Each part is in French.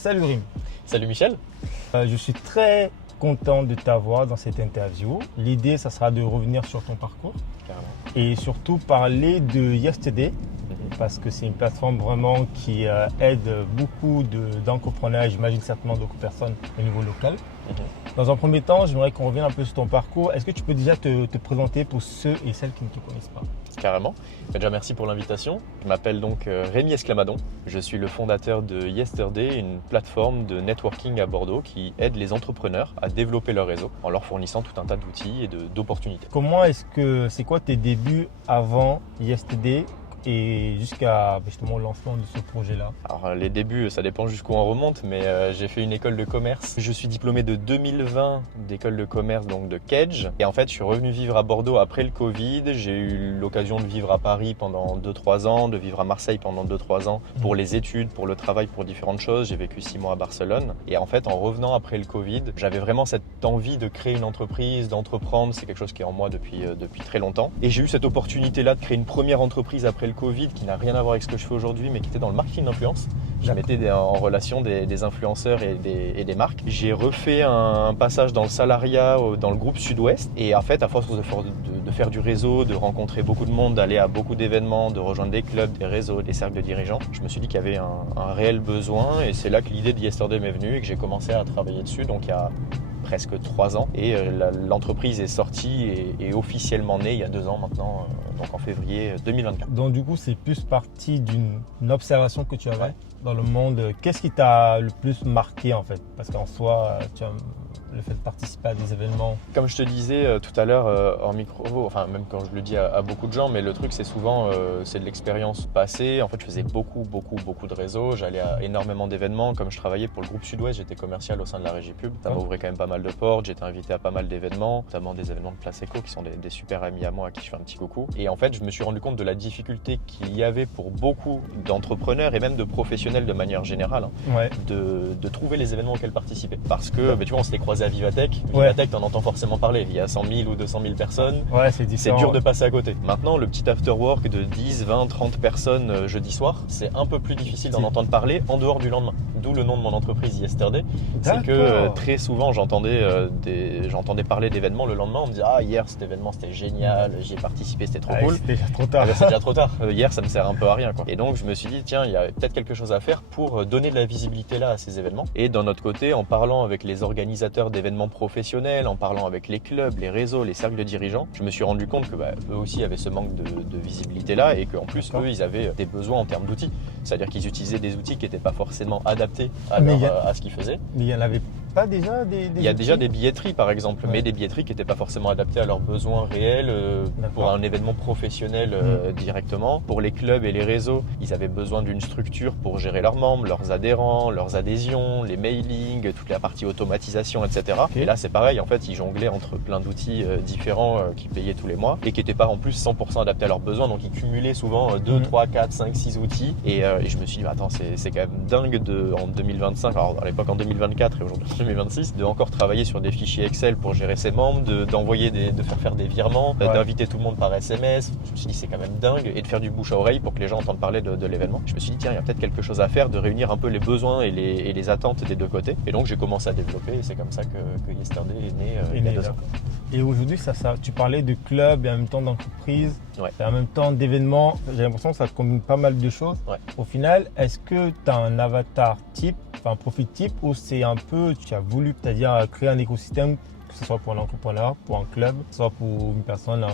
Salut Rim. Salut Michel. Je suis très content de t'avoir dans cette interview. L'idée, ça sera de revenir sur ton parcours Carrément. et surtout parler de Yesterday parce que c'est une plateforme vraiment qui aide beaucoup d'entrepreneurs et j'imagine certainement d'autres personnes au niveau local. Dans un premier temps, j'aimerais qu'on revienne un peu sur ton parcours. Est-ce que tu peux déjà te présenter pour ceux et celles qui ne te connaissent pas? Carrément. Déjà, merci pour l'invitation. Je m'appelle donc Rémi Esclamadon. Je suis le fondateur de Yesterday, une plateforme de networking à Bordeaux qui aide les entrepreneurs à développer leur réseau en leur fournissant tout un tas d'outils et d'opportunités. C'est quoi tes débuts avant Yesterday et jusqu'à justement le lancement de ce projet-là? Alors les débuts, ça dépend jusqu'où on remonte, mais j'ai fait une école de commerce. Je suis diplômé de 2020 d'école de commerce, donc de Kedge. Et en fait, je suis revenu vivre à Bordeaux après le Covid. J'ai eu l'occasion de vivre à Paris pendant 2-3 ans, de vivre à Marseille pendant 2-3 ans pour les études, pour le travail, pour différentes choses. J'ai vécu 6 mois à Barcelone. Et en fait, en revenant après le Covid, j'avais vraiment cette envie de créer une entreprise, d'entreprendre. C'est quelque chose qui est en moi depuis très longtemps. Et j'ai eu cette opportunité-là de créer une première entreprise après le Covid qui n'a rien à voir avec ce que je fais aujourd'hui, mais qui était dans le marketing d'influence. Je mettais en relation des influenceurs et des marques. J'ai refait un passage dans le salariat, dans le groupe Sud-Ouest. Et en fait, à force de faire du réseau, de rencontrer beaucoup de monde, d'aller à beaucoup d'événements, de rejoindre des clubs, des réseaux, des cercles de dirigeants, je me suis dit qu'il y avait un réel besoin. Et c'est là que l'idée de Yesterday m'est venue et que j'ai commencé à travailler dessus. Donc il y a presque 3 ans. Et l'entreprise est sortie et officiellement née il y a 2 ans maintenant, donc en février 2024. Donc du coup, c'est plus parti d'une observation que tu avais dans le monde. Qu'est-ce qui t'a le plus marqué en fait? Parce qu'en soi, le fait de participer à des événements. Comme je te disais tout à l'heure en micro, enfin même quand je le dis à beaucoup de gens, mais le truc c'est souvent c'est de l'expérience passée. En fait, je faisais beaucoup de réseaux, j'allais à énormément d'événements. Comme je travaillais pour le groupe Sud-Ouest, j'étais commercial au sein de la régie pub. Ça m'ouvrait quand même pas mal de portes, j'étais invité à pas mal d'événements, notamment des événements de Place Eco qui sont des super amis à moi à qui je fais un petit coucou. Et en fait, je me suis rendu compte de la difficulté qu'il y avait pour beaucoup d'entrepreneurs et même de professionnels de manière générale de trouver les événements auxquels participer. Parce que tu vois, on s'était croisés à Vivatech. Vivatech, t'en entends forcément parler. Il y a 100 000 ou 200 000 personnes. C'est dur de passer à côté. Maintenant, le petit after work de 10, 20, 30 personnes jeudi soir, c'est un peu plus difficile d'en entendre parler en dehors du lendemain. D'où le nom de mon entreprise Yesterday. C'est que très souvent, j'entendais parler d'événements le lendemain. On me disait hier cet événement c'était génial, j'y ai participé, c'était trop cool. C'était déjà trop tard. C'est déjà trop tard. Hier, ça me sert un peu à rien, quoi. Et donc, je me suis dit, tiens, il y a peut-être quelque chose à faire pour donner de la visibilité là à ces événements. Et d'un autre côté, en parlant avec les organisateurs d'événements professionnels, en parlant avec les clubs, les réseaux, les cercles de dirigeants, je me suis rendu compte que eux aussi avaient ce manque de visibilité là et qu'en plus, eux, ils avaient des besoins en termes d'outils. C'est-à-dire qu'ils utilisaient des outils qui n'étaient pas forcément adaptés à ce qu'ils faisaient. Mais il n'y en avait pas déjà Il y a déjà des billetteries par exemple, mais des billetteries qui n'étaient pas forcément adaptées à leurs besoins réels pour un événement professionnel directement. Pour les clubs et les réseaux, ils avaient besoin d'une structure pour gérer leurs membres, leurs adhérents, leurs adhésions, les mailings, toute la partie automatisation, etc. Et là c'est pareil, en fait ils jonglaient entre plein d'outils différents qui payaient tous les mois et qui n'étaient pas en plus 100% adaptés à leurs besoins, donc ils cumulaient souvent 2, 3, 4, 5, 6 outils et je me suis dit attends, c'est quand même dingue en 2025, alors à l'époque en 2024 et aujourd'hui en 2026, de encore travailler sur des fichiers Excel pour gérer ses membres, de faire des virements, d'inviter tout le monde par SMS. Je me suis dit c'est quand même dingue, et de faire du bouche à oreille pour que les gens entendent parler de l'événement. Je me suis dit tiens, il y a peut-être quelque chose à faire, de réunir un peu les besoins et les attentes des deux côtés. Et donc j'ai commencé à développer et c'est comme ça que Yesterday est né il y a 2 ans. Et aujourd'hui, tu parlais de club et en même temps d'entreprise, et en même temps d'événements. J'ai l'impression que ça combine pas mal de choses. Au final, est-ce que tu as un avatar type, un profil type, ou c'est un peu, tu as voulu, c'est-à-dire créer un écosystème, que ce soit pour un entrepreneur, pour un club, que ce soit pour une personne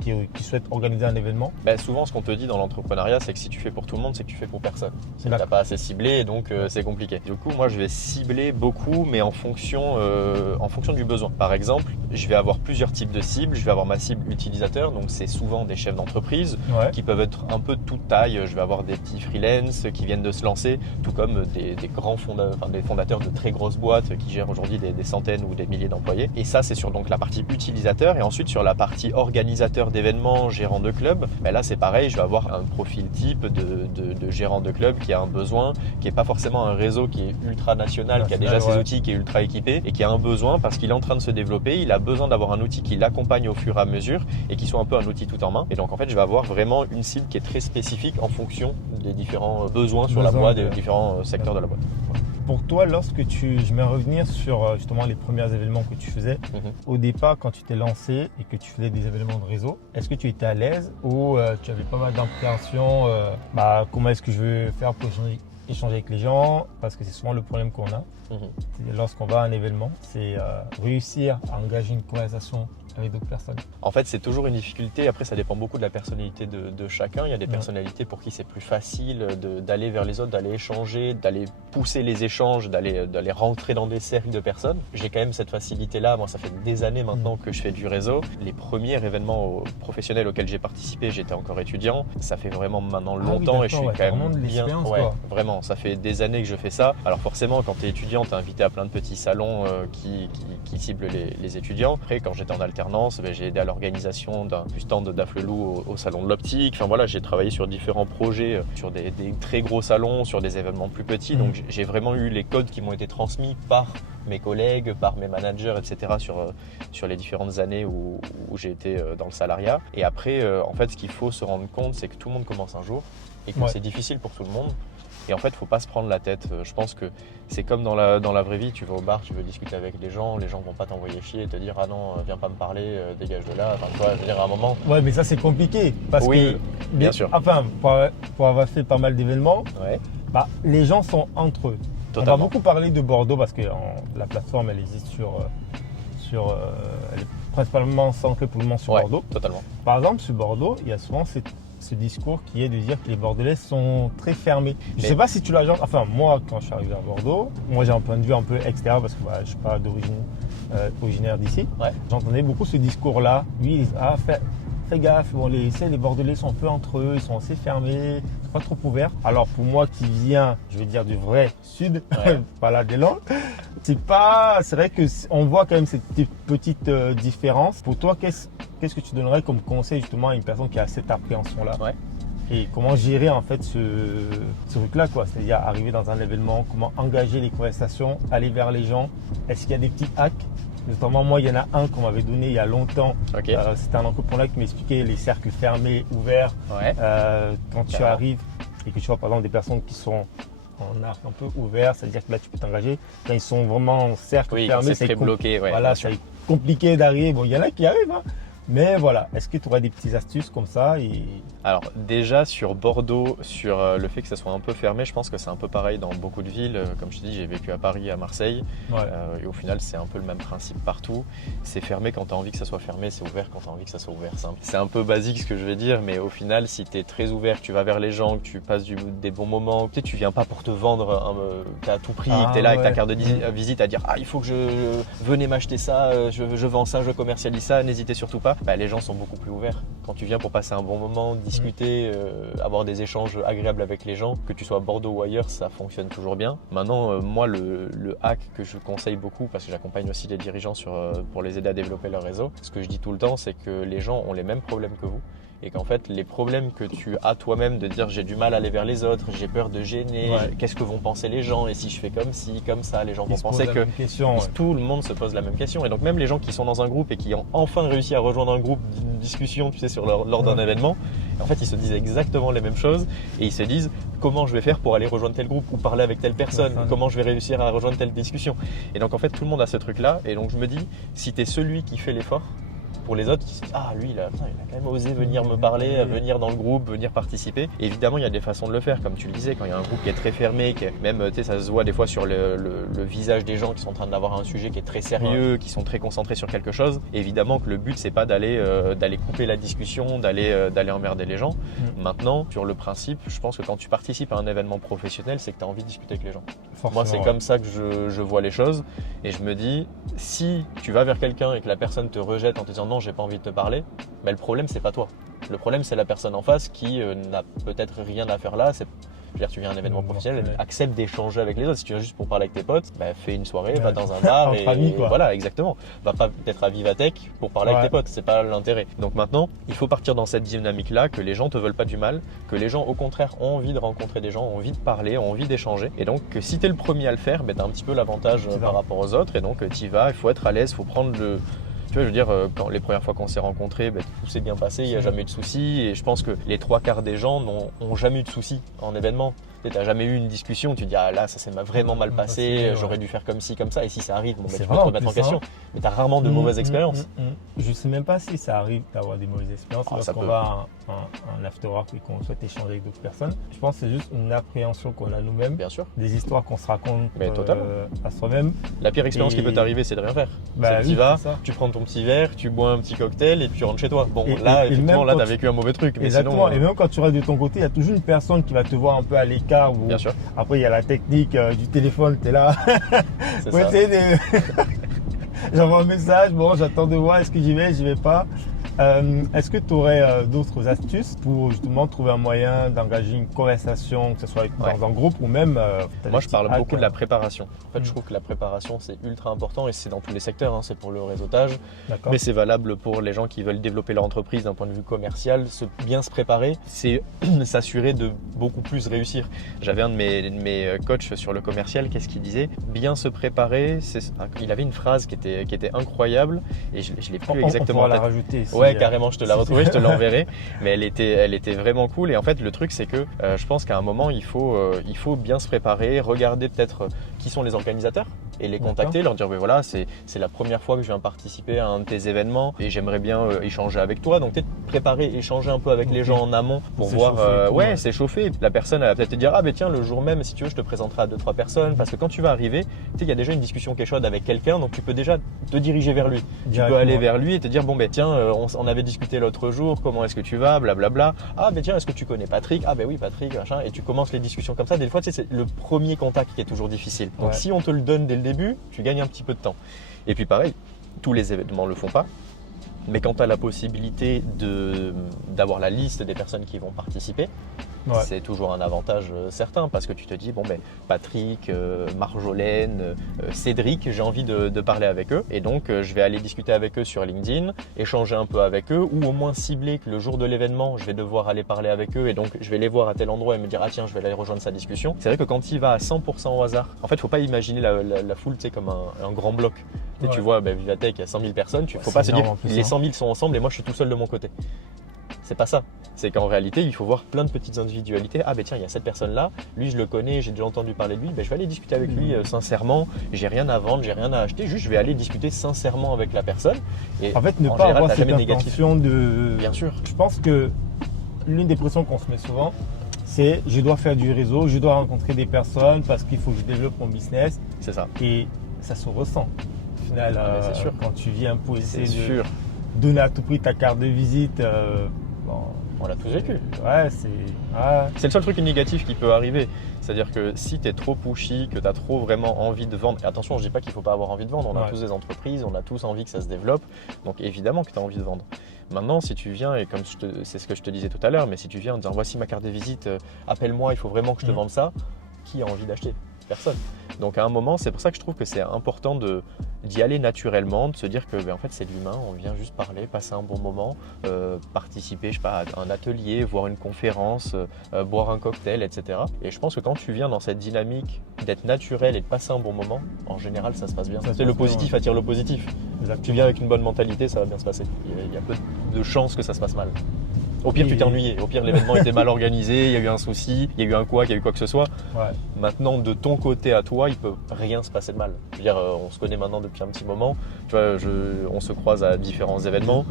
qui souhaite organiser un événement? Souvent, ce qu'on te dit dans l'entrepreneuriat, c'est que si tu fais pour tout le monde, c'est que tu fais pour personne. Tu n'as pas assez ciblé et donc c'est compliqué. Du coup, moi, je vais cibler beaucoup, mais en fonction du besoin. Par exemple, je vais avoir plusieurs types de cibles. Je vais avoir ma cible utilisateur, donc c'est souvent des chefs d'entreprise qui peuvent être un peu de toute taille. Je vais avoir des petits freelance qui viennent de se lancer, tout comme des grands fondateurs de très grosses boîtes qui gèrent aujourd'hui des centaines ou des milliers milliers d'employés. Et ça, c'est sur donc la partie utilisateur. Et ensuite, sur la partie organisateur d'événements, gérant de club, là, c'est pareil, je vais avoir un profil type de gérant de club qui a un besoin, qui n'est pas forcément un réseau qui est ultra national, qui a déjà ses outils, qui est ultra équipé et qui a un besoin parce qu'il est en train de se développer. Il a besoin d'avoir un outil qui l'accompagne au fur et à mesure et qui soit un peu un outil tout en main. Et donc, en fait, je vais avoir vraiment une cible qui est très spécifique en fonction des différents besoins sur la boîte, des différents secteurs de la boîte. Pour toi, je vais revenir sur justement les premiers événements que tu faisais. Au départ, quand tu t'es lancé et que tu faisais des événements de réseau, est-ce que tu étais à l'aise ou tu avais pas mal d'appréhension comment est-ce que je vais faire pour échanger avec les gens? Parce que c'est souvent le problème qu'on a. Lorsqu'on va à un événement, c'est réussir à engager une conversation avec d'autres personnes. En fait, c'est toujours une difficulté. Après, ça dépend beaucoup de la personnalité de chacun. Il y a des personnalités pour qui c'est plus facile d'aller vers les autres, d'aller échanger, d'aller pousser les échanges, d'aller rentrer dans des cercles de personnes. J'ai quand même cette facilité-là. Moi, ça fait des années maintenant que je fais du réseau. Les premiers événements professionnels auxquels j'ai participé, j'étais encore étudiant. Ça fait vraiment maintenant longtemps et je suis quand même bien. Vraiment, ça fait des années que je fais ça. Alors forcément, quand tu es étudiant, tu es invité à plein de petits salons qui ciblent les étudiants. Après, quand j'étais en alternance, j'ai aidé à l'organisation du stand d'Afflelou au salon de l'optique. Enfin voilà, j'ai travaillé sur différents projets, sur des très gros salons, sur des événements plus petits. Donc j'ai vraiment eu les codes qui m'ont été transmis par mes collègues, par mes managers, etc. sur les différentes années où j'ai été dans le salariat. Et après, en fait, ce qu'il faut se rendre compte, c'est que tout le monde commence un jour et que c'est difficile pour tout le monde. Et en fait, il ne faut pas se prendre la tête. Je pense que c'est comme dans la vraie vie, tu vas au bar, tu veux discuter avec les gens vont pas t'envoyer chier et te dire « Ah non, viens pas me parler, dégage de là ». Enfin, toi, je veux dire, à un moment… Ouais, mais ça, c'est compliqué. Parce que, bien sûr. Enfin, pour avoir fait pas mal d'événements, les gens sont entre eux. Totalement. On va beaucoup parler de Bordeaux parce que la plateforme, elle existe elle est principalement centrée pour le moment sur Bordeaux. Totalement. Par exemple, sur Bordeaux, il y a souvent ce discours qui est de dire que les Bordelais sont très fermés. Je ne sais pas si tu l'as… Enfin, moi, quand je suis arrivé à Bordeaux, j'ai un point de vue un peu extérieur parce que je ne suis pas originaire d'ici. J'entendais beaucoup ce discours-là. Lui, ils disent « Ah, fais gaffe, les Bordelais sont un peu entre eux, ils sont assez fermés, ils sont pas trop ouverts. » Alors pour moi qui viens, je vais dire du vrai sud, pas là des Landes, c'est vrai qu'on voit quand même cette petite différence. Pour toi, qu'est-ce que tu donnerais comme conseil justement à une personne qui a cette appréhension-là et comment gérer en fait ce truc-là, quoi? C'est-à-dire arriver dans un événement, comment engager les conversations, aller vers les gens. Est-ce qu'il y a des petits hacks? Notamment, moi, il y en a un qu'on m'avait donné il y a longtemps. C'était un entrepreneur qui m'expliquait les cercles fermés, ouverts. Quand tu arrives et que tu vois par exemple des personnes qui sont en arc un peu ouvert, c'est-à-dire que là, tu peux t'engager. Quand ils sont vraiment en cercle fermé, c'est très bloqué. C'est compliqué d'arriver. Bon, il y en a qui arrivent, mais voilà. Est-ce que tu aurais des petites astuces comme ça Alors déjà sur Bordeaux, sur le fait que ça soit un peu fermé, je pense que c'est un peu pareil dans beaucoup de villes. Comme je te dis, j'ai vécu à Paris, à Marseille, et au final c'est un peu le même principe partout. C'est fermé quand tu as envie que ça soit fermé, c'est ouvert quand tu as envie que ça soit ouvert. C'est un peu basique ce que je vais dire, mais au final si tu es très ouvert, que tu vas vers les gens, que tu passes des bons moments, tu viens pas pour te vendre à tout prix, que tu es là avec ta carte de visite à dire « Ah, il faut que venez m'acheter ça, je vends ça, je commercialise ça, n'hésitez surtout pas ». Les gens sont beaucoup plus ouverts. Quand tu viens pour passer un bon moment, discuter, avoir des échanges agréables avec les gens, que tu sois à Bordeaux ou ailleurs, ça fonctionne toujours bien. Maintenant, moi, le hack que je conseille beaucoup, parce que j'accompagne aussi les dirigeants pour les aider à développer leur réseau, ce que je dis tout le temps, c'est que les gens ont les mêmes problèmes que vous. Et qu'en fait, les problèmes que tu as toi-même de dire j'ai du mal à aller vers les autres, j'ai peur de gêner, qu'est-ce que vont penser les gens, et si je fais comme ci, comme ça, les gens vont penser que tout le monde se pose la même question. Et donc même les gens qui sont dans un groupe et qui ont enfin réussi à rejoindre un groupe d'une discussion, tu sais, lors d'un événement, en fait ils se disent exactement les mêmes choses et ils se disent comment je vais faire pour aller rejoindre tel groupe ou parler avec telle personne, comment je vais réussir à rejoindre telle discussion. Et donc en fait tout le monde a ce truc-là, et donc je me dis, si tu es celui qui fait l'effort, pour les autres qui se disent « Ah, lui, il a quand même osé venir me parler, venir dans le groupe, venir participer ». Évidemment, il y a des façons de le faire, comme tu le disais, quand il y a un groupe qui est très fermé, même ça se voit des fois sur le visage des gens qui sont en train d'avoir un sujet qui est très sérieux, qui sont très concentrés sur quelque chose. Évidemment que le but, c'est pas d'aller couper la discussion, d'aller emmerder les gens. Maintenant, sur le principe, je pense que quand tu participes à un événement professionnel, c'est que tu as envie de discuter avec les gens. Moi, c'est comme ça que je vois les choses, et je me dis, si tu vas vers quelqu'un et que la personne te rejette en te disant « Non, j'ai pas envie de te parler », le problème c'est pas toi. Le problème c'est la personne en face qui n'a peut-être rien à faire là. Je veux dire, tu viens à un événement professionnel, accepte d'échanger avec les autres. Si tu viens juste pour parler avec tes potes, fais une soirée, va dans un bar et amis, quoi. voilà, exactement. Va pas peut-être à Vivatech pour parler avec tes potes, c'est pas l'intérêt. Donc maintenant, il faut partir dans cette dynamique-là, que les gens te veulent pas du mal, que les gens au contraire ont envie de rencontrer des gens, ont envie de parler, ont envie d'échanger. Et donc, si tu es le premier à le faire, tu as un petit peu l'avantage par rapport aux autres. Et donc, tu y vas, il faut être à l'aise, il faut prendre le... Tu vois, je veux dire, quand les premières fois qu'on s'est rencontrés, tout s'est bien passé, il n'y a jamais eu de soucis. Et je pense que les 3/4 des gens n'ont jamais eu de soucis en événement. Tu n'as jamais eu une discussion où tu dis, ah là, ça s'est vraiment mal passé, j'aurais dû faire comme ci, comme ça. Et si ça arrive, tu peux te remettre en question. Mais tu as rarement de mauvaises expériences. Je ne sais même pas si ça arrive d'avoir des mauvaises expériences lorsqu'on va à un after-work et qu'on souhaite échanger avec d'autres personnes. Je pense que c'est juste une appréhension qu'on a nous-mêmes. Bien sûr. Des histoires qu'on se raconte à soi-même. La pire expérience qui peut t'arriver, c'est de rien faire. Tu vas, tu prends ton petit verre, tu bois un petit cocktail et puis tu rentres chez toi. Bon, là, effectivement, là, tu as vécu un mauvais truc. Mais exactement. Sinon, et même quand tu restes de ton côté, il y a toujours une personne qui va te voir un peu à l'écart. Bien sûr. Après, il y a la technique du téléphone, tu es là. C'est ça. J'envoie un message, bon, j'attends de voir, est-ce que j'y vais pas. Est-ce que tu aurais d'autres astuces pour justement trouver un moyen d'engager une conversation, que ce soit dans un groupe ou même… Moi, je parle beaucoup de la préparation. En fait, je trouve que la préparation, c'est ultra important et c'est dans tous les secteurs. C'est pour le réseautage, mais c'est valable pour les gens qui veulent développer leur entreprise d'un point de vue commercial. Bien se préparer, c'est s'assurer de beaucoup plus réussir. J'avais un de mes coachs sur le commercial, qu'est-ce qu'il disait? Bien se préparer, il avait une phrase qui était incroyable et je l'ai plus exactement en tête. La rajouter. Ouais, carrément, je te la retrouverai, je te l'enverrai. Mais elle était vraiment cool. Et en fait, le truc, c'est que je pense qu'à un moment, il faut bien se préparer, regarder peut-être qui sont les organisateurs et les contacter, leur dire voilà, c'est la première fois que je viens participer à un de tes événements et j'aimerais bien échanger avec toi. Donc peut-être préparer, échanger un peu avec les gens en amont pour voir, s'échauffer. La personne, elle va peut-être te dire, ah ben tiens, le jour même, si tu veux, je te présenterai à 2-3 personnes. Parce que quand tu vas arriver, tu sais, il y a déjà une discussion qui est chaude avec quelqu'un, donc tu peux déjà te diriger vers lui. Tu peux aller vers lui et te dire, bon ben tiens, on avait discuté l'autre jour, comment est-ce que tu vas, blablabla. Ah ben tiens, est-ce que tu connais Patrick? Ah ben oui, Patrick, machin. Et tu commences les discussions comme ça. Des fois, tu sais, c'est le premier contact qui est toujours difficile. Donc si on te le donne dès le début, tu gagnes un petit peu de temps. Et puis pareil, tous les événements ne le font pas. Mais quand tu as la possibilité d'avoir la liste des personnes qui vont participer, c'est toujours un avantage certain parce que tu te dis, bon ben Patrick, Marjolaine, Cédric, j'ai envie de parler avec eux et donc je vais aller discuter avec eux sur LinkedIn, échanger un peu avec eux ou au moins cibler que le jour de l'événement, je vais devoir aller parler avec eux et donc je vais les voir à tel endroit et me dire, ah tiens, je vais aller rejoindre sa discussion. C'est vrai que quand il va à 100% au hasard, en fait, il ne faut pas imaginer la foule comme un grand bloc. Tu vois, Vivatech, il y a 100 000 personnes, il ne faut pas se dire, les 100 000 sont ensemble et moi je suis tout seul de mon côté. C'est pas ça. C'est qu'en réalité, il faut voir plein de petites individualités. Ah ben tiens, il y a cette personne-là, lui je le connais, j'ai déjà entendu parler de lui, je vais aller discuter avec lui sincèrement. J'ai rien à vendre, j'ai rien à acheter, juste je vais aller discuter sincèrement avec la personne. Et en fait, ne pas avoir cette intention de… Bien sûr. Je pense que l'une des pressions qu'on se met souvent, c'est je dois faire du réseau, je dois rencontrer des personnes parce qu'il faut que je développe mon business. C'est ça. Et ça se ressent. Au final, c'est sûr. Quand tu viens pour essayer de donner à tout prix ta carte de visite… on l'a tous vécu. C'est le seul truc négatif qui peut arriver. C'est-à-dire que si tu es trop pushy, que tu as trop vraiment envie de vendre, et attention, je ne dis pas qu'il ne faut pas avoir envie de vendre, on a tous des entreprises, on a tous envie que ça se développe, donc évidemment que tu as envie de vendre. Maintenant, si tu viens, et comme c'est ce que je te disais tout à l'heure, mais si tu viens en disant voici ma carte de visite, appelle-moi, il faut vraiment que je te vende ça, qui a envie d'acheter? Personne. Donc à un moment, c'est pour ça que je trouve que c'est important d'y aller naturellement, de se dire que en fait c'est l'humain, on vient juste parler, passer un bon moment, participer, je sais pas, à un atelier, voir une conférence, boire un cocktail, etc. Et je pense que quand tu viens dans cette dynamique d'être naturel et de passer un bon moment, en général ça se passe bien. Le positif attire le positif. Exactement. Tu viens avec une bonne mentalité, ça va bien se passer. Il y a peu de chances que ça se passe mal. Au pire, tu t'es ennuyé. Au pire, l'événement était mal organisé, il y a eu un souci, il y a eu un couac, il y a eu quoi que ce soit. Maintenant, de ton côté à toi, il peut rien se passer de mal. Je veux dire, on se connaît maintenant depuis un petit moment. Tu vois, on se croise à différents événements.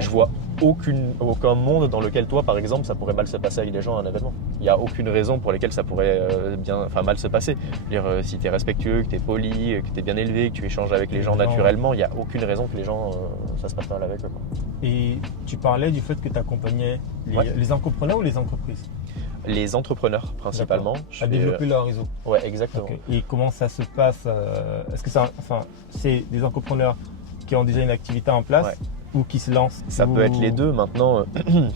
Je vois aucun monde dans lequel toi, par exemple, ça pourrait mal se passer avec des gens à un événement. Il n'y a aucune raison pour laquelle ça pourrait mal se passer. Je veux dire, si tu es respectueux, que tu es poli, que tu es bien élevé, que tu échanges avec les gens naturellement, il n'y a aucune raison que les gens, ça se passe mal avec eux. Et tu parlais du fait que tu accompagnais les entrepreneurs ou les entreprises? Les entrepreneurs principalement. À développer leur réseau. Ouais, exactement. Okay. Et comment ça se passe? Est-ce que c'est des entrepreneurs qui ont déjà une activité en place ou qui se lancent? Ça peut être les deux. Maintenant,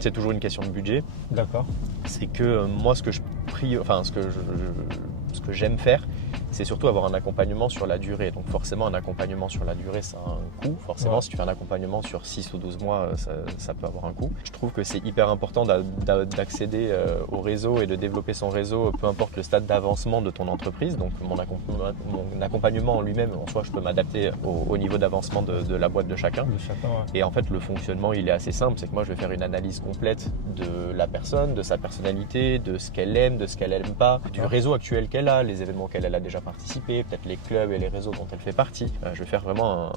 c'est toujours une question de budget. D'accord. C'est que moi, ce que je ce que j'aime faire, c'est surtout avoir un accompagnement sur la durée. Donc forcément, un accompagnement sur la durée, ça a un coût. Forcément, si tu fais un accompagnement sur 6 ou 12 mois, ça peut avoir un coût. Je trouve que c'est hyper important d'accéder au réseau et de développer son réseau, peu importe le stade d'avancement de ton entreprise. Donc mon accompagnement en lui-même, en soi, je peux m'adapter au niveau d'avancement de la boîte de chacun. Et en fait, le fonctionnement, il est assez simple. C'est que moi, je vais faire une analyse complète de la personne, de sa personnalité, de ce qu'elle aime, de ce qu'elle n'aime pas, du réseau actuel qu'elle a, les événements qu'elle a déjà participé, peut-être les clubs et les réseaux dont elle fait partie. Je vais faire vraiment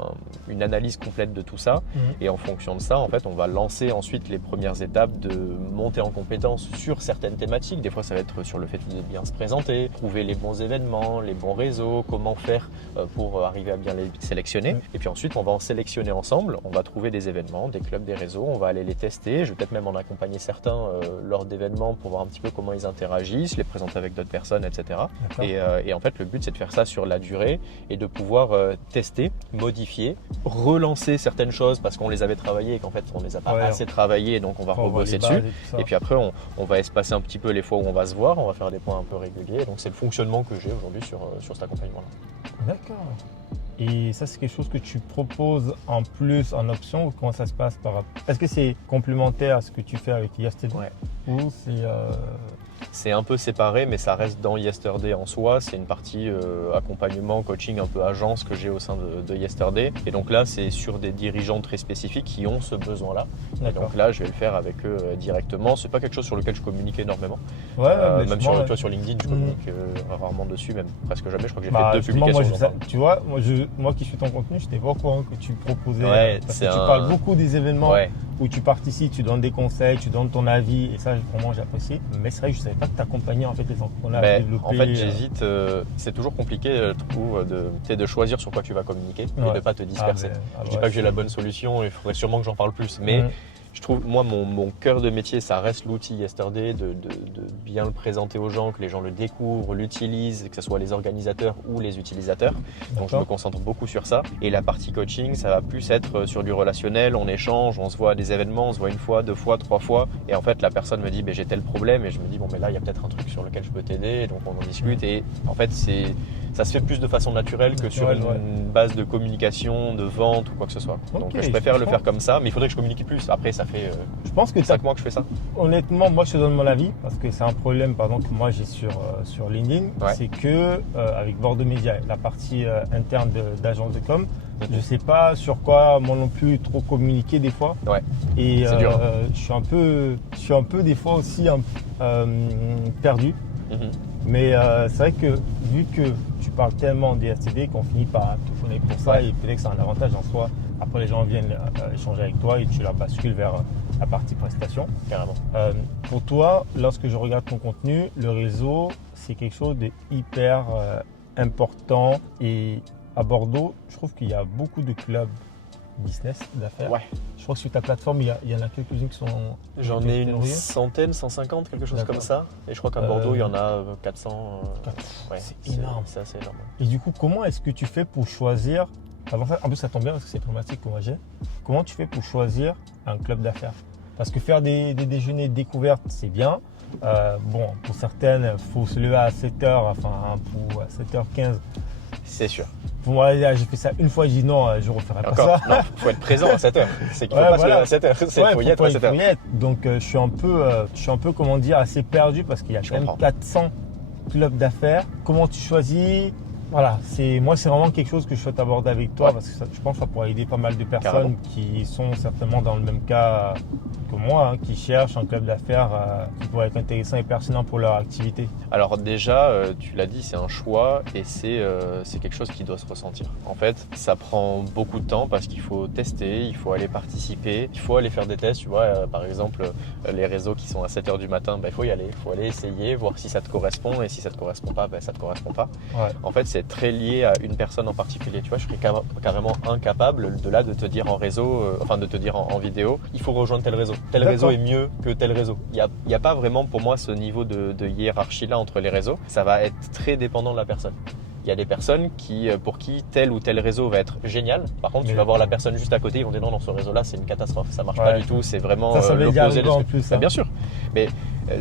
une analyse complète de tout ça. Et en fonction de ça, en fait, on va lancer ensuite les premières étapes de montée en compétence sur certaines thématiques. Des fois, ça va être sur le fait de bien se présenter, trouver les bons événements, les bons réseaux, comment faire pour arriver à bien les sélectionner. Et puis ensuite, on va en sélectionner ensemble. On va trouver des événements, des clubs, des réseaux. On va aller les tester. Je vais peut-être même en accompagner certains lors d'événements pour voir un petit peu comment ils interagissent, les présenter avec d'autres personnes, etc. Et en fait, le but, c'est de faire ça sur la durée et de pouvoir tester, modifier, relancer certaines choses parce qu'on les avait travaillées et qu'en fait, on les a pas assez travaillées, donc on va rebosser dessus. Et puis après, on va espacer un petit peu les fois où on va se voir, on va faire des points un peu réguliers. Donc c'est le fonctionnement que j'ai aujourd'hui sur cet accompagnement-là. D'accord. Et ça, c'est quelque chose que tu proposes en plus, en option, ou comment ça se passe par rapport? Est-ce que c'est complémentaire à ce que tu fais avec Yesterday? Ou c'est C'est un peu séparé, mais ça reste dans Yesterday en soi. C'est une partie accompagnement, coaching, un peu agence que j'ai au sein de Yesterday. Et donc là, c'est sur des dirigeants très spécifiques qui ont ce besoin-là. Et donc là, je vais le faire avec eux directement. C'est pas quelque chose sur lequel je communique énormément. Même sur LinkedIn, je communique rarement dessus, même presque jamais. Je crois que j'ai fait 2 publications. Tu vois, moi qui suis ton contenu, je n'étais pas au courant que tu proposais. Parce que tu parles beaucoup des événements où tu participes, tu donnes des conseils, tu donnes ton avis. Et ça, vraiment, j'apprécie. Mais c'est vrai que je ne savais pas que tu accompagnais en fait les entrepreneurs à développer. En fait, j'hésite. C'est toujours compliqué, je trouve, de choisir sur quoi tu vas communiquer et de ne pas te disperser. Je ne dis pas que j'ai la bonne solution, il faudrait sûrement que j'en parle plus. Mais je trouve, moi, mon cœur de métier, ça reste l'outil Yesterday, de bien le présenter aux gens, que les gens le découvrent, l'utilisent, que ce soit les organisateurs ou les utilisateurs. Donc, je me concentre beaucoup sur ça. Et la partie coaching, ça va plus être sur du relationnel, on échange, on se voit à des événements, on se voit 1 fois, 2 fois, 3 fois. Et en fait, la personne me dit, j'ai tel problème. Et je me dis, là, il y a peut-être un truc sur lequel je peux t'aider. Et donc, on en discute. Et en fait, ça se fait plus de façon naturelle que sur une base de communication, de vente ou quoi que ce soit. Donc, je préfère le faire comme ça. Mais il faudrait que je communique plus. Après, ça fait je pense que 5 mois que je fais ça. Honnêtement, moi je te donne mon avis parce que c'est un problème pardon, que moi j'ai sur LinkedIn. C'est que avec Bordeaux Média, la partie interne d'agence de com, je ne sais pas sur quoi moi non plus trop communiquer des fois. Et c'est dur. je suis un peu des fois aussi perdu. Mais c'est vrai que vu que tu parles tellement des STD qu'on finit par te connaître pour ça et peut-être que c'est un avantage en soi. Après, les gens viennent échanger avec toi et tu la bascules vers la partie prestation. Carrément. Pour toi, lorsque je regarde ton contenu, le réseau, c'est quelque chose de hyper important. Et à Bordeaux, je trouve qu'il y a beaucoup de clubs business d'affaires. Je crois que sur ta plateforme, il y en a quelques-uns qui sont… J'en ai une centaine, 150, quelque chose comme ça. Et je crois qu'à Bordeaux, il y en a 400. C'est énorme. C'est assez énorme. Et du coup, comment est-ce que tu fais pour choisir… En plus, ça tombe bien parce que c'est une problématique que moi j'ai. Comment tu fais pour choisir un club d'affaires? Parce que faire des déjeuners de découverte, c'est bien. Pour certaines, il faut se lever à 7h, pour 7h15. C'est sûr. Pour moi, j'ai fait ça une fois, j'ai dit non, je ne referai pas ça. Non, il faut être présent à 7h. C'est qu'il ne faut pas se lever à 7h. Il faut y être à 7h. Donc, je suis un peu, comment dire, assez perdu parce qu'il y a quand même 400 clubs d'affaires. Comment tu choisis? Voilà, moi c'est vraiment quelque chose que je souhaite aborder avec toi parce que je pense que ça pourrait aider pas mal de personnes qui sont certainement dans le même cas que moi, qui cherchent un club d'affaires qui pourrait être intéressant et pertinent pour leur activité. Alors déjà, tu l'as dit, c'est un choix et c'est quelque chose qui doit se ressentir. En fait, ça prend beaucoup de temps parce qu'il faut tester, il faut aller participer, il faut aller faire des tests. Tu vois, par exemple, les réseaux qui sont à 7h du matin, il faut y aller, il faut aller essayer, voir si ça te correspond et si ça te correspond pas, ça te correspond pas. En fait, c'est très lié à une personne en particulier. Tu vois, je serais carrément incapable de te dire en réseau, de te dire en vidéo, il faut rejoindre tel réseau. Tel réseau est mieux que tel réseau. Il n'y a pas vraiment pour moi ce niveau de hiérarchie là entre les réseaux. Ça va être très dépendant de la personne. Il y a des personnes pour qui tel ou tel réseau va être génial. Par contre, tu vas voir la personne juste à côté, ils vont dire non, ce réseau-là, c'est une catastrophe. Ça marche pas du tout. C'est vraiment ça l'opposé de ce que… Bien sûr. Mais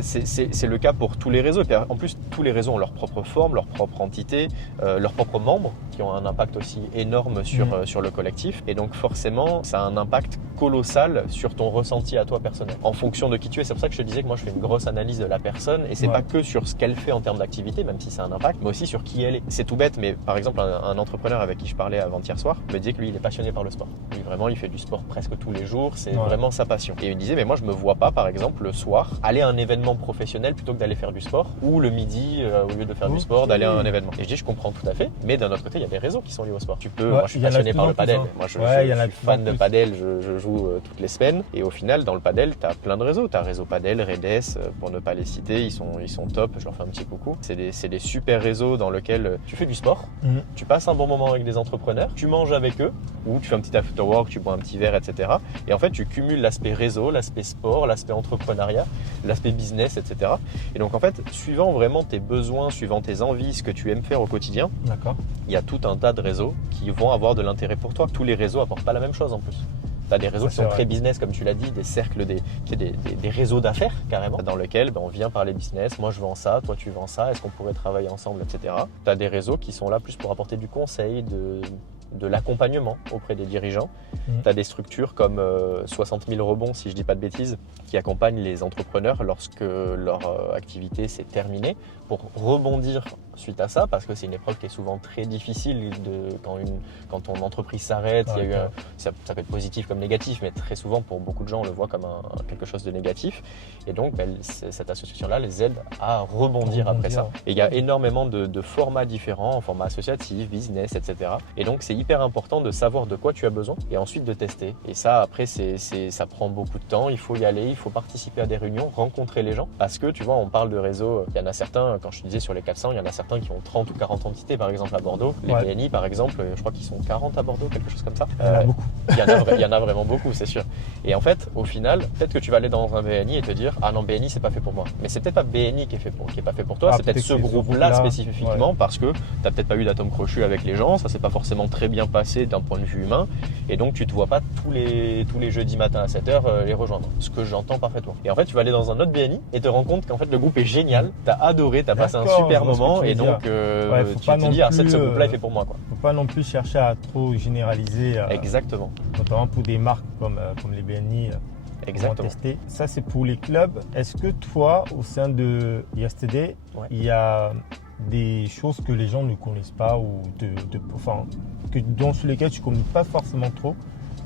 C'est le cas pour tous les réseaux. Et puis, en plus, tous les réseaux ont leur propre forme, leur propre entité, leurs propres membres qui ont un impact aussi énorme sur le collectif. Et donc forcément, ça a un impact colossal sur ton ressenti à toi personnel. En fonction de qui tu es, c'est pour ça que je te disais que moi je fais une grosse analyse de la personne et c'est pas que sur ce qu'elle fait en termes d'activité, même si c'est un impact, mais aussi sur qui elle est. C'est tout bête, mais par exemple un entrepreneur avec qui je parlais avant-hier soir me disait que lui il est passionné par le sport. Lui vraiment il fait du sport presque tous les jours, c'est vraiment sa passion. Et il me disait mais moi je me vois pas par exemple le soir aller à un événement professionnel plutôt que d'aller faire du sport, ou le midi au lieu de faire du sport d'aller à un événement. Et je dis je comprends tout à fait, mais d'un autre côté il y a des réseaux qui sont liés au sport. Tu peux, moi je suis passionné par le padel. Moi je suis fan de padel, je joue toutes les semaines. Et au final, dans le padel, tu as plein de réseaux. Tu as Réseau Padel, Redes, pour ne pas les citer, ils sont top. Je leur fais un petit coucou. C'est des super réseaux dans lesquels tu fais du sport, tu passes un bon moment avec des entrepreneurs, tu manges avec eux, ou tu fais un petit after work, tu bois un petit verre, etc. Et en fait, tu cumules l'aspect réseau, l'aspect sport, l'aspect entrepreneuriat, l'aspect business, etc. Et donc en fait, suivant vraiment tes besoins, suivant tes envies, ce que tu aimes faire au quotidien, il y a tout un tas de réseaux qui vont avoir de l'intérêt pour toi. Tous les réseaux apportent pas la même chose en plus. Tu as des réseaux qui sont très business, comme tu l'as dit, des cercles, des réseaux d'affaires carrément, dans lesquels on vient parler business. Moi, je vends ça, toi, tu vends ça. Est-ce qu'on pourrait travailler ensemble, etc. Tu as des réseaux qui sont là plus pour apporter du conseil, de l'accompagnement auprès des dirigeants. Tu as des structures comme 60 000 rebonds, si je dis pas de bêtises, qui accompagnent les entrepreneurs lorsque leur activité s'est terminée pour rebondir suite à ça, parce que c'est une épreuve qui est souvent très difficile quand ton entreprise s'arrête. Ça peut être positif comme négatif, mais très souvent pour beaucoup de gens on le voit comme quelque chose de négatif. Et donc cette association-là les aide à rebondir après ça. Et il y a énormément de formats différents, en format associatif, business, etc. Et donc c'est hyper important de savoir de quoi tu as besoin et ensuite de tester. Et ça après ça prend beaucoup de temps, il faut y aller, il faut participer à des réunions, rencontrer les gens, parce que tu vois on parle de réseaux, il y en a certains, quand je te disais sur les 400, il y en a certains qui ont 30 ou 40 entités par exemple à Bordeaux. Les BNI par exemple, je crois qu'ils sont 40 à Bordeaux, quelque chose comme ça. Il y en a vraiment beaucoup, c'est sûr. Et en fait, au final, peut-être que tu vas aller dans un BNI et te dire ah non, BNI c'est pas fait pour moi. Mais c'est peut-être pas BNI qui est pas fait pour toi, c'est peut-être ce groupe-là spécifiquement parce que tu n'as peut-être pas eu d'atome crochu avec les gens, ça s'est pas forcément très bien passé d'un point de vue humain, et donc tu te vois pas tous les jeudis matins à 7h les rejoindre. Ce que j'entends parfaitement. Et en fait, tu vas aller dans un autre BNI et te rends compte qu'en fait le groupe est génial, tu as adoré, tu as passé un super moment, et donc tu te dis ce groupe-là est fait pour moi, quoi. Faut pas non plus chercher à trop généraliser. Exactement. Notamment pour des marques comme les BNI. Exactement. Tester. Ça, c'est pour les clubs. Est-ce que toi, au sein de ISTD, il y a des choses que les gens ne connaissent pas ou sur lesquelles tu ne communiques pas forcément trop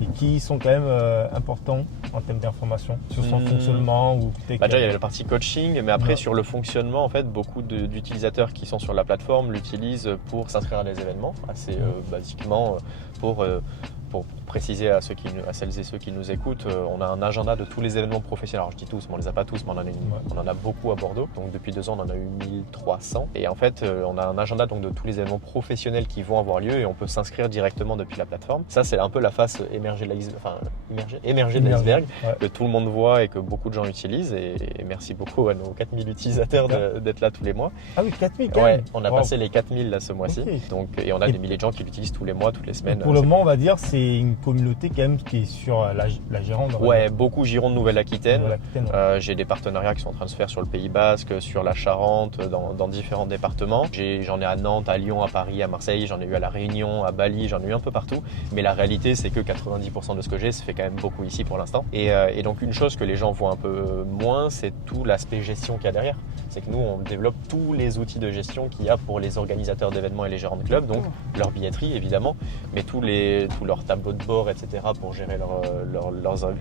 et qui sont quand même importants en termes d'information sur son fonctionnement ou déjà il y a la partie coaching, mais après sur le fonctionnement, en fait beaucoup d'utilisateurs qui sont sur la plateforme l'utilisent pour s'inscrire à des événements, assez basiquement pour préciser à celles et ceux qui nous écoutent, on a un agenda de tous les événements professionnels. Alors je dis tous, mais on les a pas tous, mais on en a beaucoup à Bordeaux. Donc depuis 2 ans, on en a eu 1300. Et en fait, on a un agenda donc de tous les événements professionnels qui vont avoir lieu et on peut s'inscrire directement depuis la plateforme. Ça, c'est un peu la face émergée de l'iceberg que tout le monde voit et que beaucoup de gens utilisent. Et merci beaucoup à nos 4000 utilisateurs d'être là tous les mois. Ah oui, 4000 quand même. On a passé les 4000 là ce mois-ci. Donc, et on a des milliers de gens qui l'utilisent tous les mois, toutes les semaines. Pour le moment, on va dire, c'est une communauté quand même qui est sur la Gironde. Beaucoup Gironde, Nouvelle-Aquitaine. J'ai des partenariats qui sont en train de se faire sur le Pays Basque, sur la Charente, dans différents départements. J'en ai à Nantes, à Lyon, à Paris, à Marseille, j'en ai eu à La Réunion, à Bali, j'en ai eu un peu partout. Mais la réalité, c'est que 90% de ce que j'ai se fait quand même beaucoup ici pour l'instant. Et donc une chose que les gens voient un peu moins, c'est tout l'aspect gestion qu'il y a derrière. C'est que nous, on développe tous les outils de gestion qu'il y a pour les organisateurs d'événements et les gérants de clubs, donc leur billetterie évidemment, mais tous leurs tableaux de bord, etc. pour gérer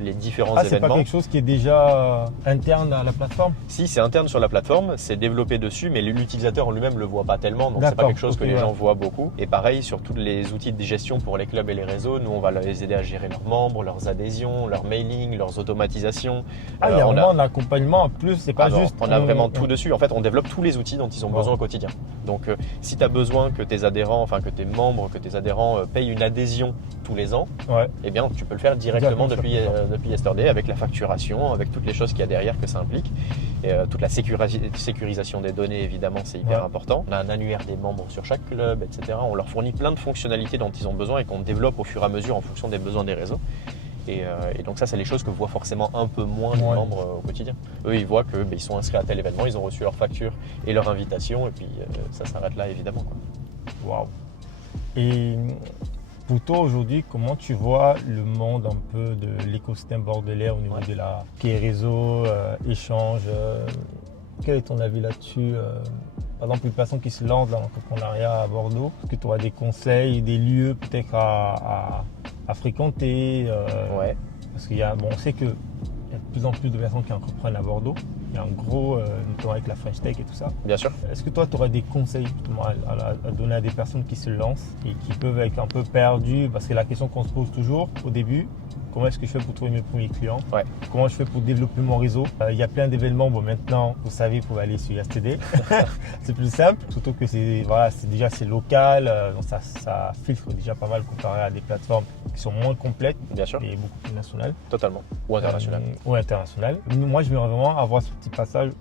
les différents événements. C'est pas quelque chose qui est déjà interne à la plateforme? Si, c'est interne sur la plateforme, c'est développé dessus, mais l'utilisateur en lui-même le voit pas tellement, donc c'est pas quelque chose que les gens voient beaucoup. Et pareil, sur tous les outils de gestion pour les clubs et les réseaux, nous on va les aider à gérer leurs membres, leurs adhésions, leurs mailing, leurs automatisations. Il y a vraiment un accompagnement en plus, c'est pas juste... On a vraiment tout dessus. En fait, on développe tous les outils dont ils ont besoin au quotidien. Donc, si tu as besoin que tes adhérents, que tes membres, que tes adhérents payent une adhésion tous les ans, eh bien, tu peux le faire directement depuis Yesterday, avec la facturation, avec toutes les choses qu'il y a derrière que ça implique. Et, toute la sécurisation des données, évidemment, c'est hyper important. On a un annuaire des membres sur chaque club, etc. On leur fournit plein de fonctionnalités dont ils ont besoin et qu'on développe au fur et à mesure en fonction des besoins des réseaux. Et donc ça, c'est les choses que voient forcément un peu moins les membres au quotidien. Eux, ils voient qu'ils sont inscrits à tel événement, ils ont reçu leur facture et leur invitation, et puis ça s'arrête là, évidemment, quoi. Waouh. Et pour toi aujourd'hui, comment tu vois le monde un peu de l'écosystème bordelais au niveau de qui est réseau, échange quel est ton avis là-dessus par exemple, une personne qui se lance dans l'entrepreneuriat à Bordeaux, est-ce que tu auras des conseils, des lieux peut-être à fréquenter Parce qu'il y a, on sait qu'il y a de plus en plus de personnes qui entreprennent à Bordeaux. Il y a un gros, notamment avec la French Tech et tout ça. Bien sûr. Est-ce que toi, tu aurais des conseils justement à donner à des personnes qui se lancent et qui peuvent être un peu perdues? Parce que la question qu'on se pose toujours au début, comment est-ce que je fais pour trouver mes premiers clients? Comment je fais pour développer mon réseau? Il y a plein d'événements. Bon, maintenant, vous savez, vous pouvez aller sur STD. C'est plus simple, surtout que c'est local. Donc ça filtre déjà pas mal comparé à des plateformes qui sont moins complètes. Bien sûr. Et beaucoup plus nationales. Totalement. Ou internationales. Ou internationales. Moi, je vais vraiment avoir ce petit passage,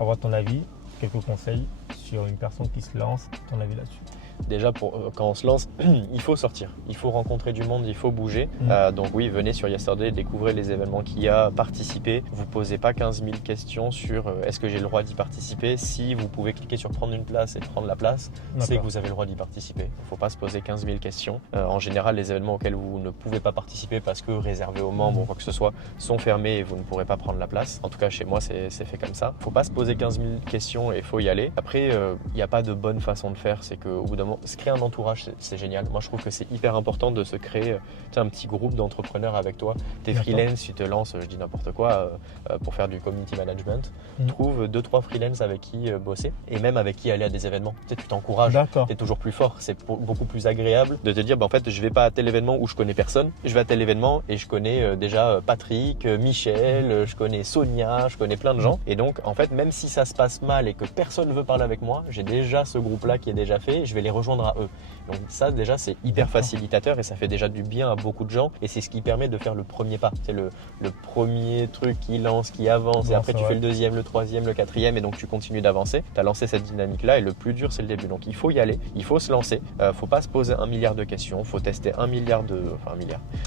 avoir ton avis, quelques conseils sur une personne qui se lance, ton avis là-dessus. Déjà, quand on se lance, il faut sortir, il faut rencontrer du monde, il faut bouger. Donc oui, venez sur Yesterday, découvrez les événements qu'il y a, participez. Vous ne posez pas 15 000 questions sur est-ce que j'ai le droit d'y participer. Si vous pouvez cliquer sur prendre une place et prendre la place, c'est que vous avez le droit d'y participer. Il ne faut pas se poser 15 000 questions. En général, les événements auxquels vous ne pouvez pas participer parce que réservés aux membres ou quoi que ce soit sont fermés et vous ne pourrez pas prendre la place. En tout cas, chez moi, c'est fait comme ça. Il ne faut pas se poser 15 000 questions et il faut y aller. Après, il n'y a pas de bonne façon de faire. C'est qu'au bout d'un moment, se créer un entourage, c'est génial. Moi, je trouve que c'est hyper important de se créer un petit groupe d'entrepreneurs avec toi. T'es freelance, tu te lances, je dis n'importe quoi, pour faire du community management. Trouve 2-3 freelance avec qui bosser et même avec qui aller à des événements. Tu t'encourages, tu es toujours plus fort. C'est beaucoup plus agréable de te dire, en fait, je vais pas à tel événement où je connais personne. Je vais à tel événement et je connais déjà Patrick, Michel, je connais Sonia, je connais plein de gens. Et donc, en fait, même si ça se passe mal et que personne ne veut parler avec moi, j'ai déjà ce groupe-là qui est déjà fait. Je vais les rejoindre à eux. Donc ça déjà c'est hyper facilitateur et ça fait déjà du bien à beaucoup de gens et c'est ce qui permet de faire le premier pas. C'est le premier truc qui lance, qui avance et après tu fais le deuxième, le troisième, le quatrième et donc tu continues d'avancer. Tu as lancé cette dynamique là et le plus dur c'est le début. Donc il faut y aller, il faut se lancer. Faut pas se poser 1 milliard de questions, faut tester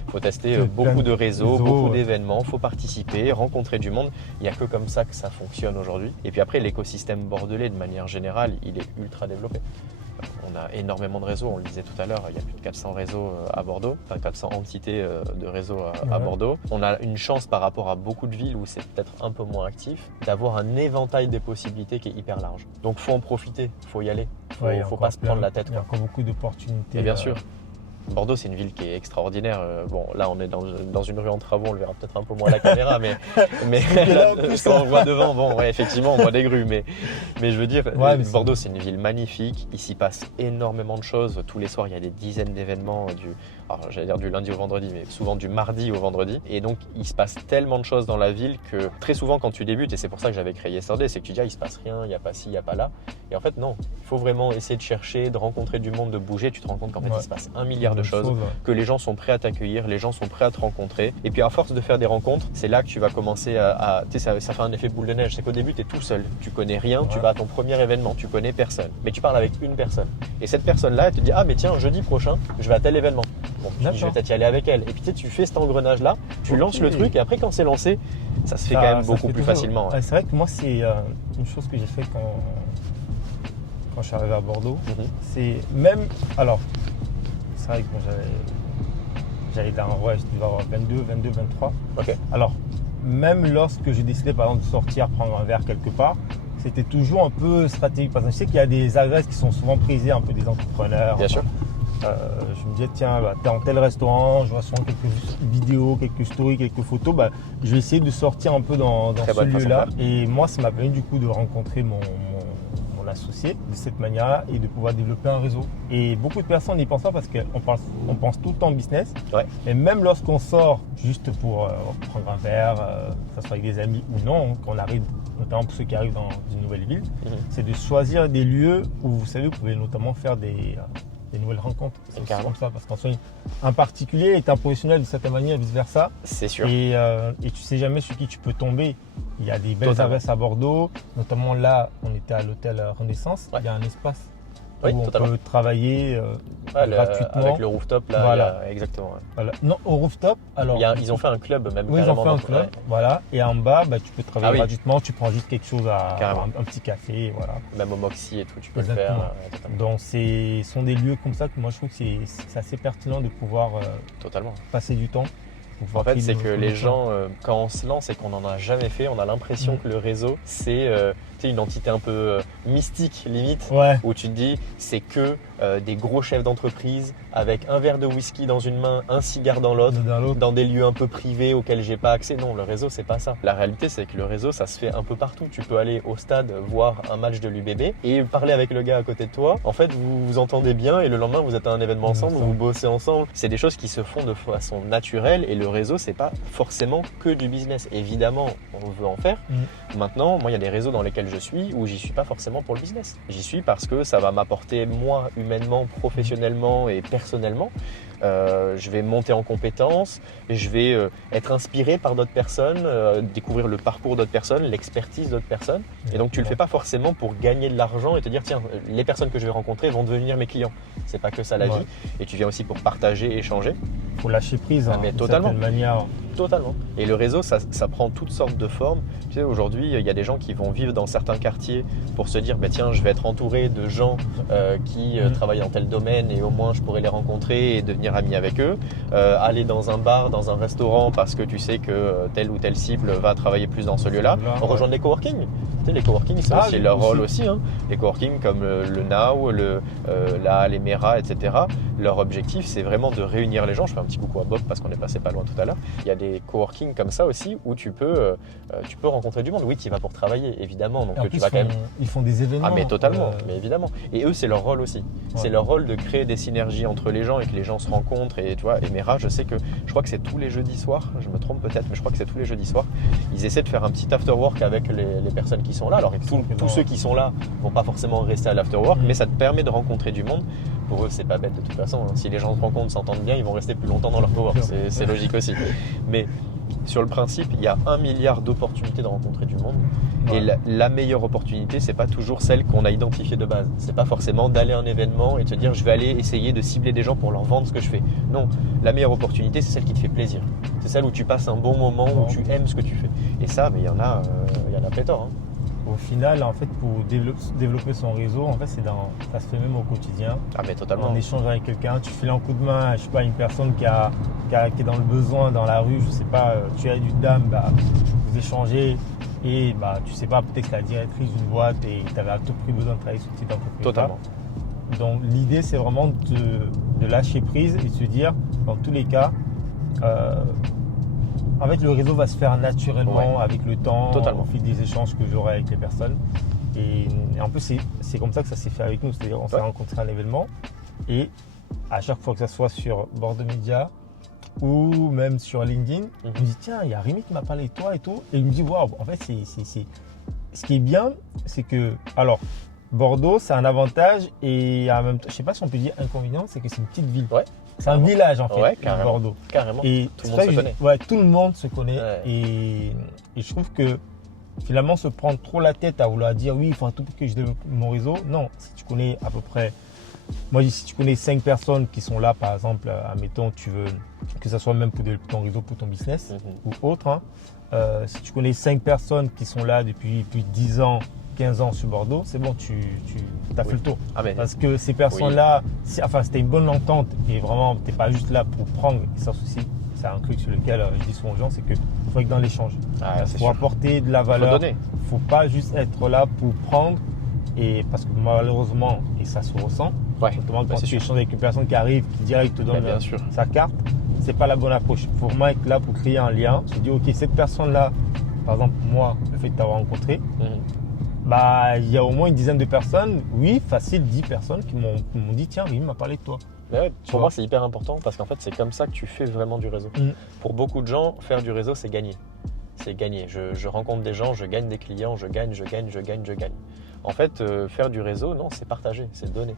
faut tester beaucoup de réseaux, beaucoup d'événements, faut participer, rencontrer du monde. Il n'y a que comme ça que ça fonctionne aujourd'hui. Et puis après l'écosystème bordelais de manière générale il est ultra développé. On a énormément de réseaux, on le disait tout à l'heure, il y a plus de 400 réseaux à Bordeaux, enfin 400 entités de réseaux à Bordeaux. On a une chance par rapport à beaucoup de villes où c'est peut-être un peu moins actif, d'avoir un éventail des possibilités qui est hyper large. Donc faut en profiter, faut y aller, faut pas se prendre la tête. Il y a encore beaucoup d'opportunités. Et bien sûr. Bordeaux, c'est une ville qui est extraordinaire. Bon, là, on est dans une rue en travaux, on le verra peut-être un peu moins à la caméra, mais là, quand on voit devant, effectivement, on voit des grues. Mais je veux dire, Bordeaux, c'est une ville magnifique. Il s'y passe énormément de choses. Tous les soirs, il y a des dizaines d'événements j'allais dire du lundi au vendredi, mais souvent du mardi au vendredi. Et donc, il se passe tellement de choses dans la ville que très souvent, quand tu débutes, et c'est pour ça que j'avais créé Yesterday, c'est que tu dis, il se passe rien, il n'y a pas ci, il n'y a pas là. Et en fait, non. Il faut vraiment essayer de chercher, de rencontrer du monde, de bouger. Tu te rends compte qu'en fait, il se passe 1 milliard de choses, que les gens sont prêts à t'accueillir, les gens sont prêts à te rencontrer. Et puis, à force de faire des rencontres, c'est là que tu vas commencer tu sais, ça fait un effet boule de neige. C'est qu'au début, tu es tout seul. Tu connais rien, tu vas à ton premier événement, tu connais personne. Mais tu parles avec une personne. Et cette personne-là, elle te dit, ah, mais tiens, jeudi prochain, je vais à tel événement. Bon, je vais peut-être y aller avec elle. Et puis tu fais cet engrenage-là, tu lances le truc et après quand c'est lancé, ça se fait quand même beaucoup plus facilement. C'est vrai que moi c'est une chose que j'ai fait quand je suis arrivé à Bordeaux. C'est même, alors c'est vrai que j'avais je devais avoir 22, 23. Alors même lorsque j'ai décidé par exemple de sortir, prendre un verre quelque part, c'était toujours un peu stratégique parce que je sais qu'il y a des adresses qui sont souvent prisées un peu des entrepreneurs. Bien sûr. Je me disais, tiens, t'es en tel restaurant, je vois souvent quelques vidéos, quelques stories, quelques photos. Je vais essayer de sortir un peu dans ce lieu-là. Et moi, ça m'a permis du coup de rencontrer mon associé de cette manière et de pouvoir développer un réseau. Et beaucoup de personnes n'y pensent pas parce qu'on pense tout le temps business. Et même lorsqu'on sort juste pour prendre un verre, que ce soit avec des amis ou non, qu'on arrive, notamment pour ceux qui arrivent dans une nouvelle ville, c'est de choisir des lieux où vous savez, vous pouvez notamment faire des nouvelles rencontres. C'est comme ça, parce qu'en soi, un particulier est un professionnel de certaine manière, vice versa. C'est sûr. Et tu sais jamais sur qui tu peux tomber. Il y a des belles adresses à Bordeaux, notamment là, on était à l'hôtel Renaissance. Il y a un espace où on peut travailler gratuitement. Avec le rooftop, là, Voilà. Exactement. Ouais. Voilà. Non, au rooftop, alors. Ils ont fait un club même. Oui, ils ont fait un club, voilà. Et en bas, tu peux travailler oui. gratuitement, tu prends juste quelque chose un petit café, voilà. Même au Moxie et tout, tu peux Exactement. le faire. Donc, ce sont des lieux comme ça que moi, je trouve que c'est assez pertinent de pouvoir Totalement. passer du temps. En fait, c'est que les gens, quand on se lance et qu'on n'en a jamais fait, on a l'impression que le réseau, c'est une entité un peu mystique, limite, où tu te dis, c'est que des gros chefs d'entreprise avec un verre de whisky dans une main, un cigare dans l'autre, dans des lieux un peu privés auxquels j'ai pas accès. Non, le réseau, c'est pas ça. La réalité, c'est que le réseau, ça se fait un peu partout. Tu peux aller au stade voir un match de l'UBB et parler avec le gars à côté de toi. En fait, vous vous entendez bien et le lendemain, vous êtes à un événement ensemble, vous bossez ensemble. C'est des choses qui se font de façon naturelle et le réseau, c'est pas forcément que du business. Évidemment, on veut en faire. Maintenant, moi, il y a des réseaux dans lesquels je suis où j'y suis pas forcément pour le business. J'y suis parce que ça va m'apporter, moi, humainement, professionnellement et personnellement. Je vais monter en compétences, je vais être inspiré par d'autres personnes, découvrir le parcours d'autres personnes, l'expertise d'autres personnes. Et donc, tu le fais pas forcément pour gagner de l'argent et te dire, tiens, les personnes que je vais rencontrer vont devenir mes clients. C'est pas que ça la vie. Et tu viens aussi pour partager, échanger. Faut lâcher prise, mais totalement. d'une certaine manière. Totalement. Et le réseau, ça prend toutes sortes de formes. Tu sais, aujourd'hui, il y a des gens qui vont vivre dans certains quartiers pour se dire, tiens, je vais être entouré de gens qui travaillent dans tel domaine et au moins je pourrais les rencontrer et devenir ami avec eux. Aller dans un bar, dans un restaurant parce que tu sais que telle ou telle cible va travailler plus dans ce lieu-là. Rejoindre les coworking. Tu sais, les coworking, c'est leur rôle aussi. Hein. Les coworking comme le Now, les Mera, etc. Leur objectif, c'est vraiment de réunir les gens. Je fais un petit coucou à Bob parce qu'on est passé pas loin tout à l'heure. Il y a des coworking comme ça aussi où tu peux rencontrer du monde. Oui, tu y vas pour travailler, évidemment. Donc tu vas quand même. Ils font des événements. Ah, mais totalement, mais évidemment. Et eux, c'est leur rôle aussi. C'est leur rôle de créer des synergies entre les gens et que les gens se rencontrent. Et tu vois, Emera, je crois que c'est tous les jeudis soirs. Je me trompe peut-être, mais je crois que c'est tous les jeudis soirs. Ils essaient de faire un petit after work avec les personnes qui sont là. Alors tous ceux qui sont là vont pas forcément rester à l'after work, mais ça te permet de rencontrer du monde. Pour eux, c'est pas bête de toute façon. Si les gens se rencontrent, s'entendent bien, ils vont rester plus longtemps dans leur cowork. C'est logique aussi. Mais sur le principe, il y a 1 milliard d'opportunités de rencontrer du monde. Et la meilleure opportunité, c'est pas toujours celle qu'on a identifiée de base. C'est pas forcément d'aller à un événement et te dire je vais aller essayer de cibler des gens pour leur vendre ce que je fais. Non, la meilleure opportunité, c'est celle qui te fait plaisir. C'est celle où tu passes un bon moment, où tu aimes ce que tu fais. Et ça, mais il y en a pléthore. Hein. Au final, en fait, pour développer son réseau, en fait, ça se fait même au quotidien. Ah, mais totalement. En échangeant avec quelqu'un, tu files un coup de main, je sais pas, une personne qui est dans le besoin, dans la rue, je sais pas, tu as du dame, vous échangez et tu sais pas, peut-être que la directrice d'une boîte et tu avais à tout prix besoin de travailler sur cette entreprise. Totalement. Donc l'idée, c'est vraiment de lâcher prise et de se dire, dans tous les cas, en fait, le réseau va se faire naturellement avec le temps, au fil des échanges que j'aurai avec les personnes. Et en plus, c'est comme ça que ça s'est fait avec nous. C'est-à-dire on s'est rencontrés à un événement et à chaque fois que ça soit sur Bordeaux Média ou même sur LinkedIn, il me dit tiens, il y a Rémi qui m'a parlé de toi et tout. Et il me dit waouh, en fait, ce qui est bien, c'est que alors Bordeaux, c'est un avantage et en même temps, je sais pas si on peut dire inconvénient, c'est que c'est une petite ville. Ouais. C'est un village en fait, Bordeaux. Carrément. Et tout le monde se connaît. Ouais, tout le monde se connaît. Ouais. Et je trouve que finalement, se prendre trop la tête à vouloir dire oui, il faut tout que je développe mon réseau. Non, si tu connais à peu près. Moi, si tu connais 5 personnes qui sont là, par exemple, admettons, tu veux que ce soit même pour développer ton réseau, pour ton business ou autre. Si tu connais 5 personnes qui sont là depuis plus de 10 ans, 15 ans sur Bordeaux, c'est bon, tu as fait le tour. Parce que ces personnes-là, c'était une bonne entente et vraiment, tu n'es pas juste là pour prendre, et sans souci. C'est un truc sur lequel je dis souvent aux gens, c'est qu'il faut être dans l'échange. Il faut apporter de la valeur. Il ne faut pas juste être là pour prendre. Et parce que malheureusement, et ça se ressent, notamment quand tu échanges avec une personne qui arrive, qui direct te donne sa carte, ce n'est pas la bonne approche. Il faut vraiment être là pour créer un lien. Se dire, ok, cette personne-là, par exemple, moi, le fait de t'avoir rencontré, il y a au moins une dizaine de personnes, oui, facile, 10 personnes qui m'ont dit, tiens, il m'a parlé de toi. Pour moi, c'est hyper important parce qu'en fait, c'est comme ça que tu fais vraiment du réseau. Pour beaucoup de gens, faire du réseau, c'est gagner. C'est gagner. Je rencontre des gens, je gagne des clients, je gagne. En fait, faire du réseau, non, c'est partager, c'est donner.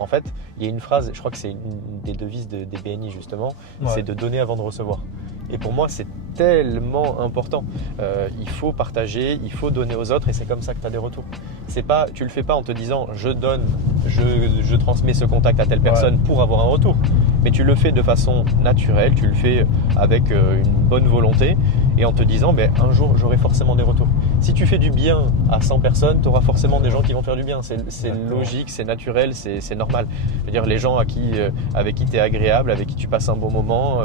En fait, il y a une phrase, je crois que c'est une des devises des BNI justement, c'est de donner avant de recevoir. Et pour moi, c'est tellement important. Il faut partager, il faut donner aux autres et c'est comme ça que tu as des retours. Tu le fais pas en te disant je donne, je transmets ce contact à telle personne pour avoir un retour. Mais tu le fais de façon naturelle, tu le fais avec une bonne volonté et en te disant un jour j'aurai forcément des retours. Si tu fais du bien à 100 personnes, tu auras forcément des gens qui vont faire du bien. C'est logique, c'est naturel, c'est normal. Je veux dire, les gens avec qui tu es agréable, avec qui tu passes un bon moment,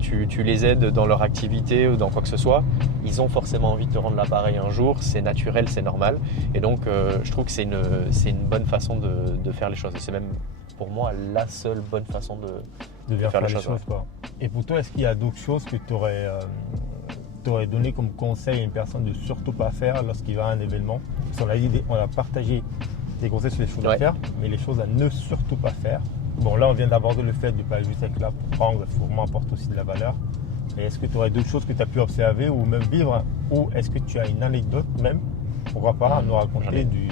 tu les aides dans leur activité ou dans quoi que ce soit, ils ont forcément envie de te rendre l'appareil un jour, c'est naturel, c'est normal. Et donc je trouve que c'est une bonne façon de faire les choses. Et c'est même pour moi la seule bonne façon de faire les choses. Quoi. Et pour toi, est-ce qu'il y a d'autres choses que tu aurais donné comme conseil à une personne de surtout pas faire lorsqu'il va à un événement? Parce on a partagé des conseils sur les choses à faire, mais les choses à ne surtout pas faire. Bon, là, on vient d'aborder le fait de ne pas juste être là pour prendre, il faut vraiment apporter aussi de la valeur. Mais est-ce que tu aurais d'autres choses que tu as pu observer ou même vivre? Ou est-ce que tu as une anecdote même, pourquoi pas, à nous raconter d'une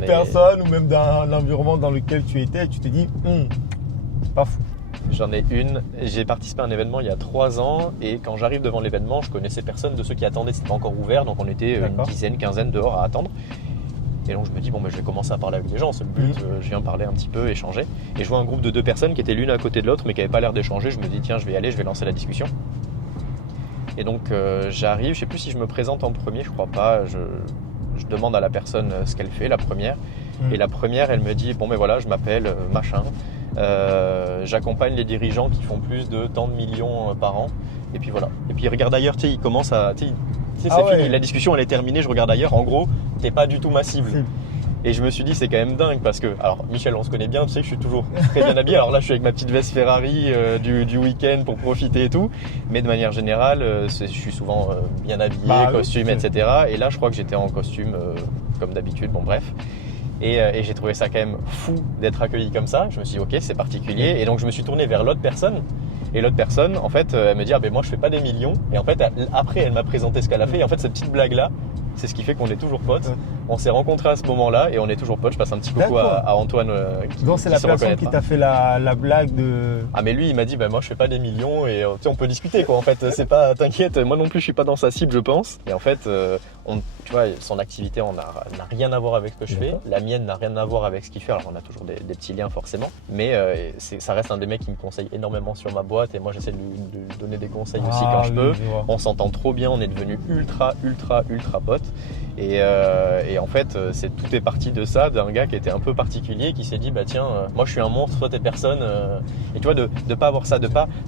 personne ou même d'un environnement dans lequel tu étais et tu te dis, pas fou. J'en ai une. J'ai participé à un événement il y a 3 ans et quand j'arrive devant l'événement, je connaissais personne de ceux qui attendaient, c'était pas encore ouvert, donc on était une dizaine, quinzaine dehors à attendre. Et donc je me dis, je vais commencer à parler avec les gens, c'est le but, je viens parler un petit peu, échanger. Et je vois un groupe de 2 personnes qui étaient l'une à côté de l'autre mais qui n'avaient pas l'air d'échanger. Je me dis, tiens, je vais y aller, je vais lancer la discussion. Et donc j'arrive, je sais plus si je me présente en premier, je crois pas, je demande à la personne ce qu'elle fait, la première. Et la première, elle me dit, voilà, je m'appelle machin. J'accompagne les dirigeants qui font plus de tant de millions par an. Et puis voilà. Et puis il regarde ailleurs, il commence à... c'est fini, la discussion elle est terminée, je regarde ailleurs. En gros, t'es pas du tout ma cible. Et je me suis dit, c'est quand même dingue parce que, alors Michel, on se connaît bien, tu sais que je suis toujours très bien habillé. Alors là, je suis avec ma petite veste Ferrari du week-end pour profiter et tout. Mais de manière générale, je suis souvent bien habillé, costume, etc. Et là, je crois que j'étais en costume comme d'habitude, bref. Et j'ai trouvé ça quand même fou d'être accueilli comme ça. Je me suis dit, ok, c'est particulier. Et donc, je me suis tourné vers l'autre personne. Et l'autre personne, en fait, elle me dit, moi, je fais pas des millions. Et en fait, après, elle m'a présenté ce qu'elle a fait. Et en fait, cette petite blague-là, c'est ce qui fait qu'on est toujours potes. On s'est rencontrés à ce moment-là et on est toujours potes. Je passe un petit coucou à Antoine. Donc c'est la personne qui t'a fait la blague de... Ah mais lui il m'a dit moi je fais pas des millions et on peut discuter quoi en fait. C'est pas, t'inquiète, moi non plus je suis pas dans sa cible je pense. Et en fait tu vois son activité n'a rien à voir avec ce que je fais. La mienne n'a rien à voir avec ce qu'il fait. Alors on a toujours des petits liens forcément. Mais ça reste un des mecs qui me conseille énormément sur ma boîte et moi j'essaie de lui donner des conseils aussi quand je peux. On s'entend trop bien, on est devenus ultra potes. Et en fait, tout est parti de ça, d'un gars qui était un peu particulier, qui s'est dit tiens, moi je suis un monstre, toi t'es personne. Et tu vois, de pas avoir ça,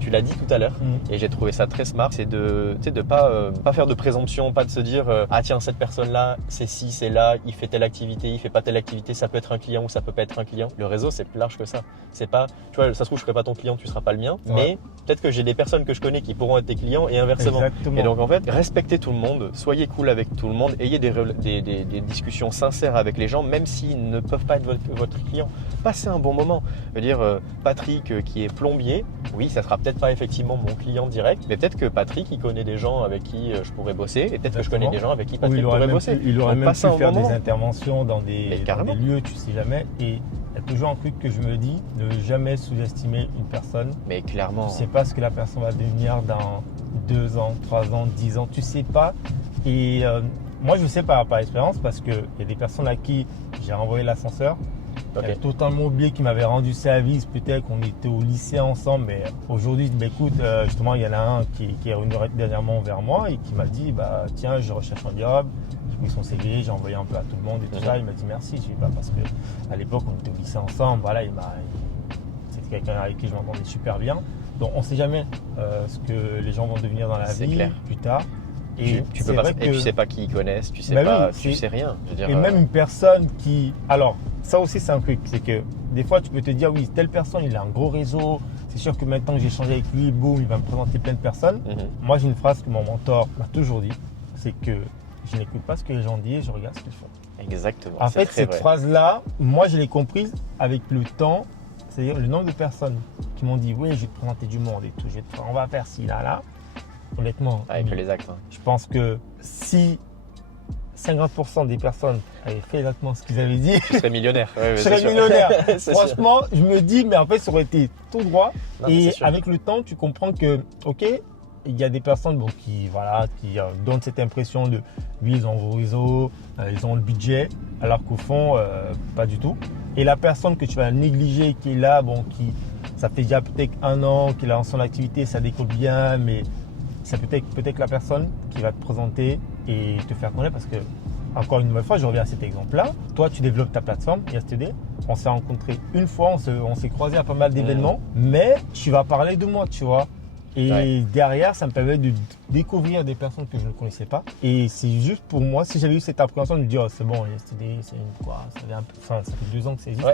tu l'as dit tout à l'heure, et j'ai trouvé ça très smart, c'est de pas faire de présomption, pas de se dire ah tiens cette personne là, c'est ci, c'est là, il fait telle activité, il fait pas telle activité, ça peut être un client ou ça peut pas être un client. Le réseau c'est plus large que ça. C'est pas, tu vois, ça se trouve je serai pas ton client, tu seras pas le mien, mais peut-être que j'ai des personnes que je connais qui pourront être tes clients et inversement. Exactement. Et donc en fait, respectez tout le monde, soyez cool avec tout le monde, ayez des discussions sincères avec les gens, même s'ils ne peuvent pas être votre client. Passez un bon moment. Je veux dire, Patrick qui est plombier, oui, ça sera peut-être pas effectivement mon client direct, mais peut-être que Patrick, il connaît des gens avec qui je pourrais bosser, et peut-être que je connais des gens avec qui Patrick pourrait bosser. Il aurait même pu faire des interventions dans des lieux, tu sais jamais. Et il y a toujours un truc que je me dis, ne jamais sous-estimer une personne. Mais clairement. Tu sais pas ce que la personne va devenir dans 2 ans, 3 ans, 10 ans, tu sais pas. Et moi, je sais par expérience parce qu'il y a des personnes à qui j'ai renvoyé l'ascenseur. J'avais totalement oublié qu'ils m'avaient rendu service. Peut-être qu'on était au lycée ensemble. Mais aujourd'hui, écoute, justement, il y en a un qui est revenu dernièrement vers moi et qui m'a dit tiens, je recherche un job. J'ai pris son CV, j'ai envoyé un peu à tout le monde et tout ça. Il m'a dit merci. Je dis parce qu'à l'époque, on était au lycée ensemble. Voilà, c'était quelqu'un avec qui je m'entendais super bien. Donc, on ne sait jamais ce que les gens vont devenir dans la vie plus tard. Et tu sais pas qui ils connaissent, tu sais pas, tu sais rien. Je veux dire, et même une personne qui... Alors, ça aussi c'est un truc, c'est que des fois tu peux te dire oui, telle personne il a un gros réseau, c'est sûr que maintenant que j'ai échangé avec lui, boum, il va me présenter plein de personnes. Moi j'ai une phrase que mon mentor m'a toujours dit, c'est que je n'écoute pas ce que les gens disent, je regarde ce qu'ils font. Exactement. En fait, cette phrase-là, moi je l'ai comprise avec le temps, c'est-à-dire le nombre de personnes qui m'ont dit oui, je vais te présenter du monde et tout, on va faire ci, là. Honnêtement, avec les actes. Je pense que si 50% des personnes avaient fait exactement ce qu'ils avaient dit, Tu serais millionnaire. Ouais, je serais millionnaire. C'est Franchement, je me dis, mais en fait, ça aurait été tout droit. Non, mais Et c'est sûr. avec le temps, tu comprends que, ok, il y a des personnes qui donnent cette impression de, oui, ils ont vos réseaux, ils ont le budget, alors qu'au fond, pas du tout. Et la personne que tu vas négliger, qui est là, ça fait déjà peut-être 1 an qu'il a en son activité, ça décolle bien, mais c'est peut-être la personne qui va te présenter et te faire connaître parce que, encore une nouvelle fois, je reviens à cet exemple-là. Toi, tu développes ta plateforme, Yesterday. On s'est rencontrés une fois, on s'est croisés à pas mal d'événements, mais tu vas parler de moi, tu vois. Et derrière, ça me permet de découvrir des personnes que je ne connaissais pas. Et c'est juste pour moi, si j'avais eu cette appréhension de me dire, oh, c'est bon, Yesterday, ça fait 2 ans que ça existe.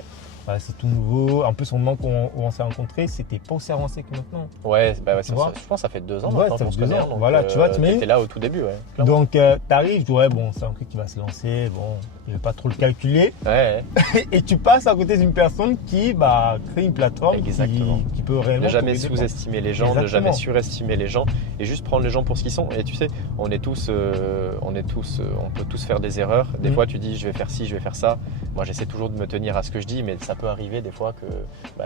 Ouais, c'est tout nouveau. En plus, au moment où on s'est rencontrés, c'était pas aussi avancé que maintenant. Ouais, je pense que ça fait 2 ans maintenant qu'on se connaît. Donc, voilà, tu vois, tu étais là au tout début. Ouais, donc, tu arrives, tu dis, ouais, bon, c'est un truc qui va se lancer. Bon, je vais pas trop le calculer. Ouais. Et tu passes à côté d'une personne qui crée une plateforme qui peut réellement. Ne jamais sous-estimer les gens, ne jamais surestimer les gens et juste prendre les gens pour ce qu'ils sont. Et tu sais, on peut tous faire des erreurs. Des fois, tu dis, je vais faire ci, je vais faire ça. Moi, j'essaie toujours de me tenir à ce que je dis, mais ça peut arriver des fois que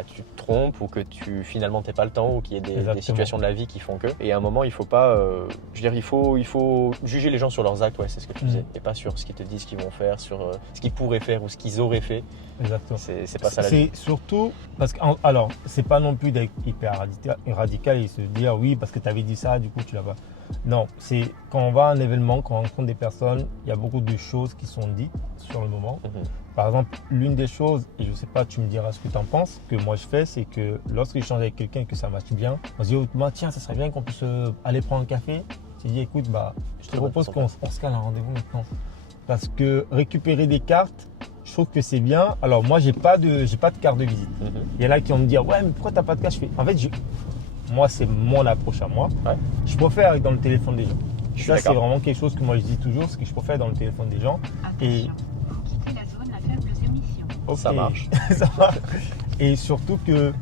tu te trompes ou que finalement t'aies pas le temps ou qu'il y ait des situations de la vie qui font que. Et à un moment, il faut pas, il faut juger les gens sur leurs actes, ouais, c'est ce que tu disais, et pas sur ce qu'ils te disent qu'ils vont faire, sur ce qu'ils pourraient faire ou ce qu'ils auraient fait. Exactement. C'est pas ça la vie. C'est surtout parce que, alors, c'est pas non plus d'être hyper radical et se dire oui parce que tu avais dit ça, du coup tu l'as pas. Non, c'est quand on va à un événement, quand on rencontre des personnes, il y a beaucoup de choses qui sont dites sur le moment. Par exemple, l'une des choses, et je sais pas, tu me diras ce que tu en penses, que moi je fais, c'est que lorsque je change avec quelqu'un et que ça marche bien, on se dit, oh, tiens, ça serait bien qu'on puisse aller prendre un café. Tu dis, écoute, je te propose qu'on se cale un rendez-vous maintenant. Parce que récupérer des cartes, je trouve que c'est bien. Alors moi, j'ai pas de carte de visite. Il y en a qui vont me dire, ouais, mais pourquoi tu n'as pas de carte? En fait, moi, c'est mon approche à moi. Ouais. Je préfère être dans le téléphone des gens. Ça, c'est vraiment quelque chose que moi je dis toujours, c'est que je préfère être dans le téléphone des gens. Et quitter la zone à faibles émissions. Okay. Ça marche. Ça marche. Et surtout que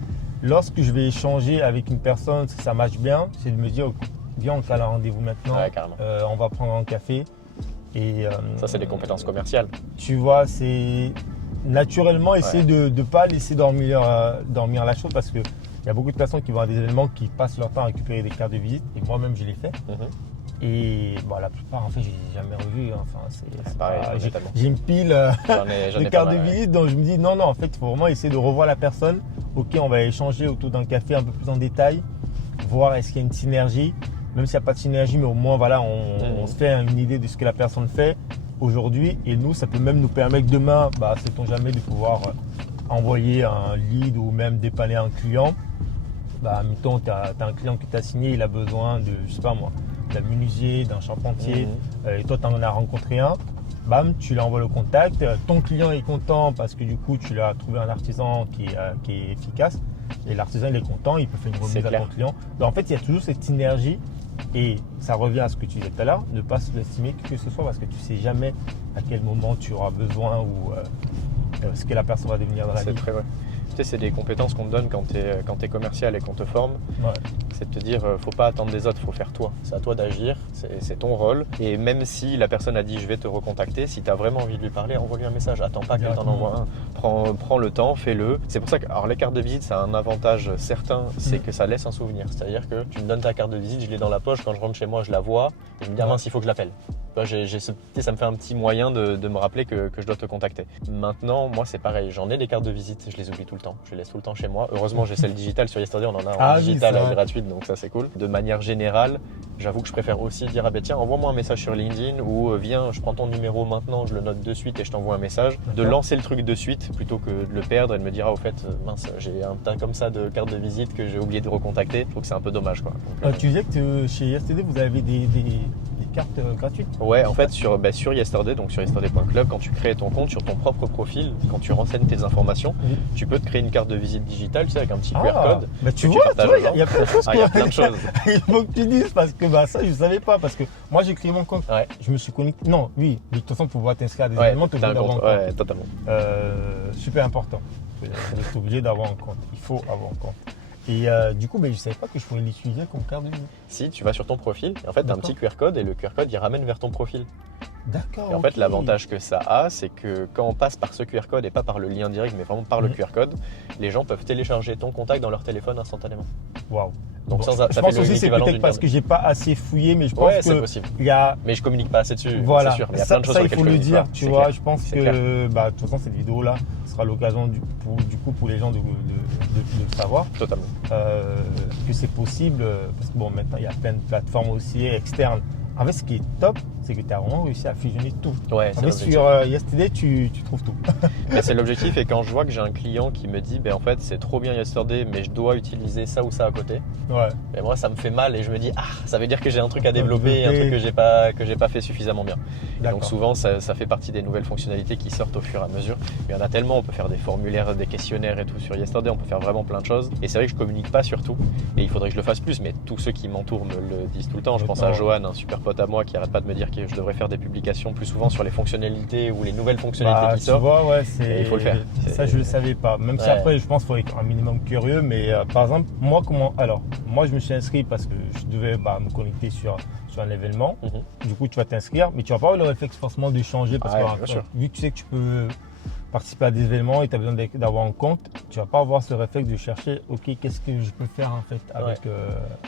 lorsque je vais échanger avec une personne, si ça marche bien, c'est de me dire, viens, on cale un rendez-vous maintenant. Ouais, on va prendre un café. Et, ça, c'est des compétences commerciales. Tu vois, c'est naturellement essayer de ne pas laisser dormir la chose parce que il y a beaucoup de personnes qui vont à des événements qui passent leur temps à récupérer des cartes de visite et moi-même je l'ai fait. Et la plupart en fait j'ai jamais revu. Enfin, j'ai une pile de cartes de visite donc je me dis non en fait il faut vraiment essayer de revoir la personne. Ok, on va échanger autour d'un café un peu plus en détail, voir est-ce qu'il y a une synergie. Même s'il n'y a pas de synergie, mais au moins voilà, on se fait une idée de ce que la personne fait aujourd'hui et nous ça peut même nous permettre demain, sait-on jamais, de pouvoir envoyer un lead ou même dépanner un client. Mettons, tu as un client que tu as signé, il a besoin de, je sais pas moi, d'un menuisier, d'un charpentier, et toi tu en as rencontré un, tu lui envoies le contact, ton client est content parce que du coup tu lui as trouvé un artisan qui est efficace et l'artisan il est content, il peut faire une remise à ton client. Donc en fait il y a toujours cette synergie et ça revient à ce que tu disais tout à l'heure, ne pas sous-estimer que ce soit parce que tu sais jamais à quel moment tu auras besoin ou ce que la personne va devenir dans la vie. C'est très vrai. Tu sais, c'est des compétences qu'on te donne quand tu es commercial et qu'on te forme. Ouais. C'est de te dire, faut pas attendre des autres, faut faire toi. C'est à toi d'agir, c'est ton rôle. Et même si la personne a dit, je vais te recontacter, si tu as vraiment envie de lui parler, envoie-lui un message. Attends pas qu'elle t'en envoie un. Prends le temps, fais-le. C'est pour ça que les cartes de visite, ça a un avantage certain, c'est que ça laisse un souvenir. C'est-à-dire que tu me donnes ta carte de visite, je l'ai dans la poche, quand je rentre chez moi, je la vois. Et je me dis, mince, il faut que je l'appelle. Ça me fait un petit moyen de me rappeler que je dois te contacter. Maintenant, moi, c'est pareil. J'en ai des cartes de visite, je les oublie tout le temps. Je les laisse tout le temps chez moi. Heureusement, j'ai celle digitale sur Yesterday. On en a en digital gratuite, donc ça, c'est cool. De manière générale, j'avoue que je préfère aussi dire tiens, envoie-moi un message sur LinkedIn ou viens, je prends ton numéro maintenant, je le note de suite et je t'envoie un message. De lancer le truc de suite plutôt que de le perdre et de me dire, au fait, mince, j'ai un tas comme ça de cartes de visite que j'ai oublié de recontacter. Je trouve que c'est un peu dommage, quoi. Donc, tu disais que chez Yesterday, vous avez des cartes gratuites? Ouais, en fait, sur Yesterday, donc sur yesterday.club, quand tu crées ton compte sur ton propre profil, quand tu renseignes tes informations, tu peux te créer une carte de visite digitale, tu sais, avec un petit QR code. Tu vois, il y a plein de choses. Il y a plein de choses. Il faut que tu dises parce que ça, je ne savais pas. Parce que moi, j'ai créé mon compte. Ouais. Je me suis connecté. Non, oui, de toute façon, pour pouvoir t'inscrire à des événements, tu es obligé d'avoir un compte. Ouais, totalement. Super important. Tu es obligé d'avoir un compte. Il faut avoir un compte. Et du coup, je ne savais pas que je pouvais l'utiliser comme carte de visite. Si, tu vas sur ton profil, et en fait, tu as un petit QR code et le QR code, il ramène vers ton profil. D'accord. Et en fait, l'avantage que ça a, c'est que quand on passe par ce QR code et pas par le lien direct, mais vraiment par le QR code, les gens peuvent télécharger ton contact dans leur téléphone instantanément. Waouh. Donc Bon, ça je fait pense aussi c'est l'équivalent peut-être d'une parce carte. que j'ai pas assez fouillé, mais je pense Ouais, c'est que possible. il y a Mais je communique pas assez dessus, voilà, c'est sûr. Mais il y a ça, plein de choses ça sur il lesquelles faut je le communique dire, pas. tu C'est vois. clair. Je pense C'est que clair. de toute façon cette vidéo là sera l'occasion du coup pour les gens de le savoir. Totalement. Que c'est possible parce que bon maintenant il y a plein de plateformes aussi externes. En fait, ce qui est top, c'est que tu as vraiment réussi à fusionner tout. Ouais, En c'est fait, l'objectif. sur Yesterday, tu trouves tout. Mais c'est l'objectif, et quand je vois que j'ai un client qui me dit en fait c'est trop bien Yesterday mais je dois utiliser ça ou ça à côté, Ouais. et moi ça me fait mal et je me dis ça veut dire que j'ai un truc à développer, un truc que j'ai pas fait suffisamment bien. Et donc souvent ça fait partie des nouvelles fonctionnalités qui sortent au fur et à mesure. Il y en a tellement, on peut faire des formulaires, des questionnaires et tout sur Yesterday, on peut faire vraiment plein de choses. Et c'est vrai que je communique pas sur tout et il faudrait que je le fasse plus, mais tous ceux qui m'entourent me le disent tout le temps. Je pense à Johan, un super pote à moi qui arrête pas de me dire que je devrais faire des publications plus souvent sur les fonctionnalités ou les nouvelles fonctionnalités qui sortent. Tu vois, ouais, Et il faut le faire. Ça, je le savais pas. Même si Ouais. après, je pense qu'il faut être un minimum curieux. Mais par exemple, moi, je me suis inscrit parce que je devais me connecter sur un événement. Du coup, tu vas t'inscrire, mais tu vas pas avoir le réflexe forcément de changer parce bien que sûr. vu que tu sais que tu peux participer à des événements et tu as besoin d'avoir un compte, tu vas pas avoir ce réflexe de chercher, ok, qu'est-ce que je peux faire en fait avec.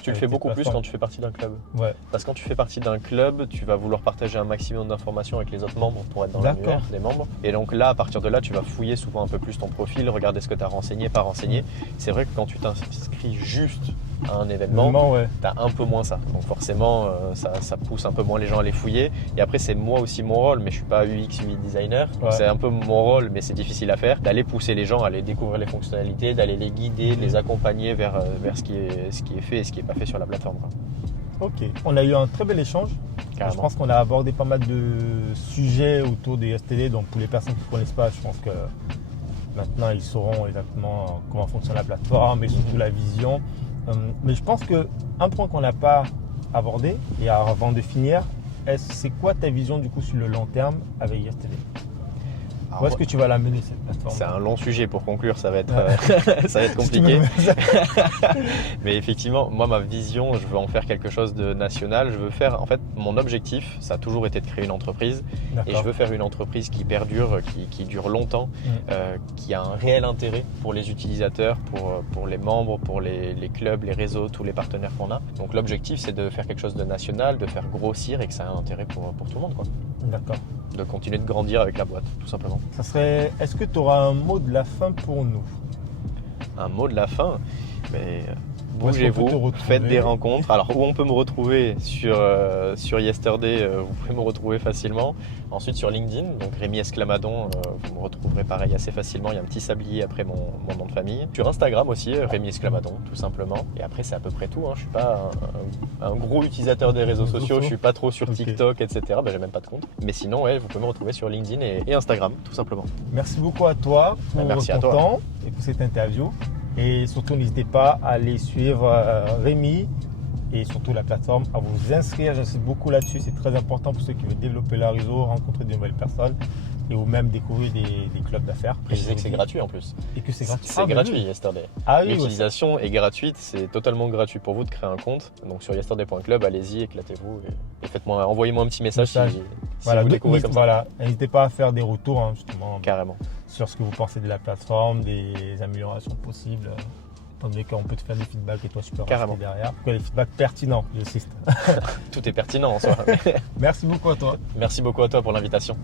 Tu le fais beaucoup plus quand tu fais partie d'un club. Ouais. Parce que quand tu fais partie d'un club, tu vas vouloir partager un maximum d'informations avec les autres membres pour être dans l'annuaire des membres. Et donc là, à partir de là, tu vas fouiller souvent un peu plus ton profil, regarder ce que tu as renseigné, pas renseigné. C'est vrai que quand tu t'inscris juste à un événement, tu as un peu moins ça. Donc forcément, ça pousse un peu moins les gens à les fouiller. Et après, c'est moi aussi mon rôle, mais je suis pas UX, UI designer. Donc c'est un peu mon rôle, mais c'est difficile à faire, d'aller pousser les gens à aller découvrir les fonctionnalités, d'aller les guider, de les accompagner vers ce qui est fait et ce qui est pas fait sur la plateforme. Ok, on a eu un très bel échange. Carrément. Je pense qu'on a abordé pas mal de sujets autour de Yesterday. Donc pour les personnes qui ne connaissent pas, je pense que maintenant ils sauront exactement comment fonctionne la plateforme et surtout la vision. Mais je pense qu'un point qu'on n'a pas abordé, et avant de finir, c'est quoi ta vision du coup sur le long terme avec Yesterday? Où est-ce que tu vas l'amener cette plateforme? C'est un long sujet pour conclure, ça va être, ça va être compliqué. Mais effectivement, moi ma vision, je veux en faire quelque chose de national. Je veux faire, en fait, mon objectif, ça a toujours été de créer une entreprise. Et je veux faire une entreprise qui perdure, qui dure longtemps, qui a un réel intérêt pour les utilisateurs, pour les membres, pour les clubs, les réseaux, tous les partenaires qu'on a. Donc l'objectif, c'est de faire quelque chose de national, de faire grossir et que ça a un intérêt pour tout le monde, quoi. D'accord. De continuer de grandir avec la boîte, tout simplement. Ça serait, est-ce que tu auras un mot de la fin pour nous? Un mot de la fin, mais bougez-vous, faites des rencontres. Alors où on peut me retrouver sur Yesterday, vous pouvez me retrouver facilement. Ensuite sur LinkedIn, donc Rémi Esclamadon, vous me retrouverez pareil assez facilement. Il y a un petit sablier après mon nom de famille. Sur Instagram aussi, Rémi Esclamadon, tout simplement. Et après c'est à peu près tout. Je suis pas un gros utilisateur des réseaux sociaux. Je suis pas trop sur TikTok, etc. J'ai même pas de compte. Mais sinon, vous pouvez me retrouver sur LinkedIn et Instagram, tout simplement. Merci beaucoup à toi pour ton temps et pour cette interview. Et surtout, n'hésitez pas à aller suivre Rémi et surtout la plateforme, à vous inscrire. J'insiste beaucoup là-dessus. C'est très important pour ceux qui veulent développer leur réseau, rencontrer de nouvelles personnes et ou même découvrir des clubs d'affaires. Préciser que c'est gratuit en plus. Et que c'est gratuit. C'est gratuit Yesterday. L'utilisation est gratuite. C'est totalement gratuit pour vous de créer un compte. Donc sur yesterday.club, allez-y, éclatez-vous et envoyez-moi un petit message si vous découvrez comme ça. Voilà, n'hésitez pas à faire des retours justement. Carrément. Sur ce que vous pensez de la plateforme, des améliorations possibles. Étant donné qu'on peut te faire des feedbacks et toi tu peux rajouter derrière. Les feedbacks pertinents, j'insiste. Tout est pertinent en soi. Merci beaucoup à toi. Merci beaucoup à toi pour l'invitation.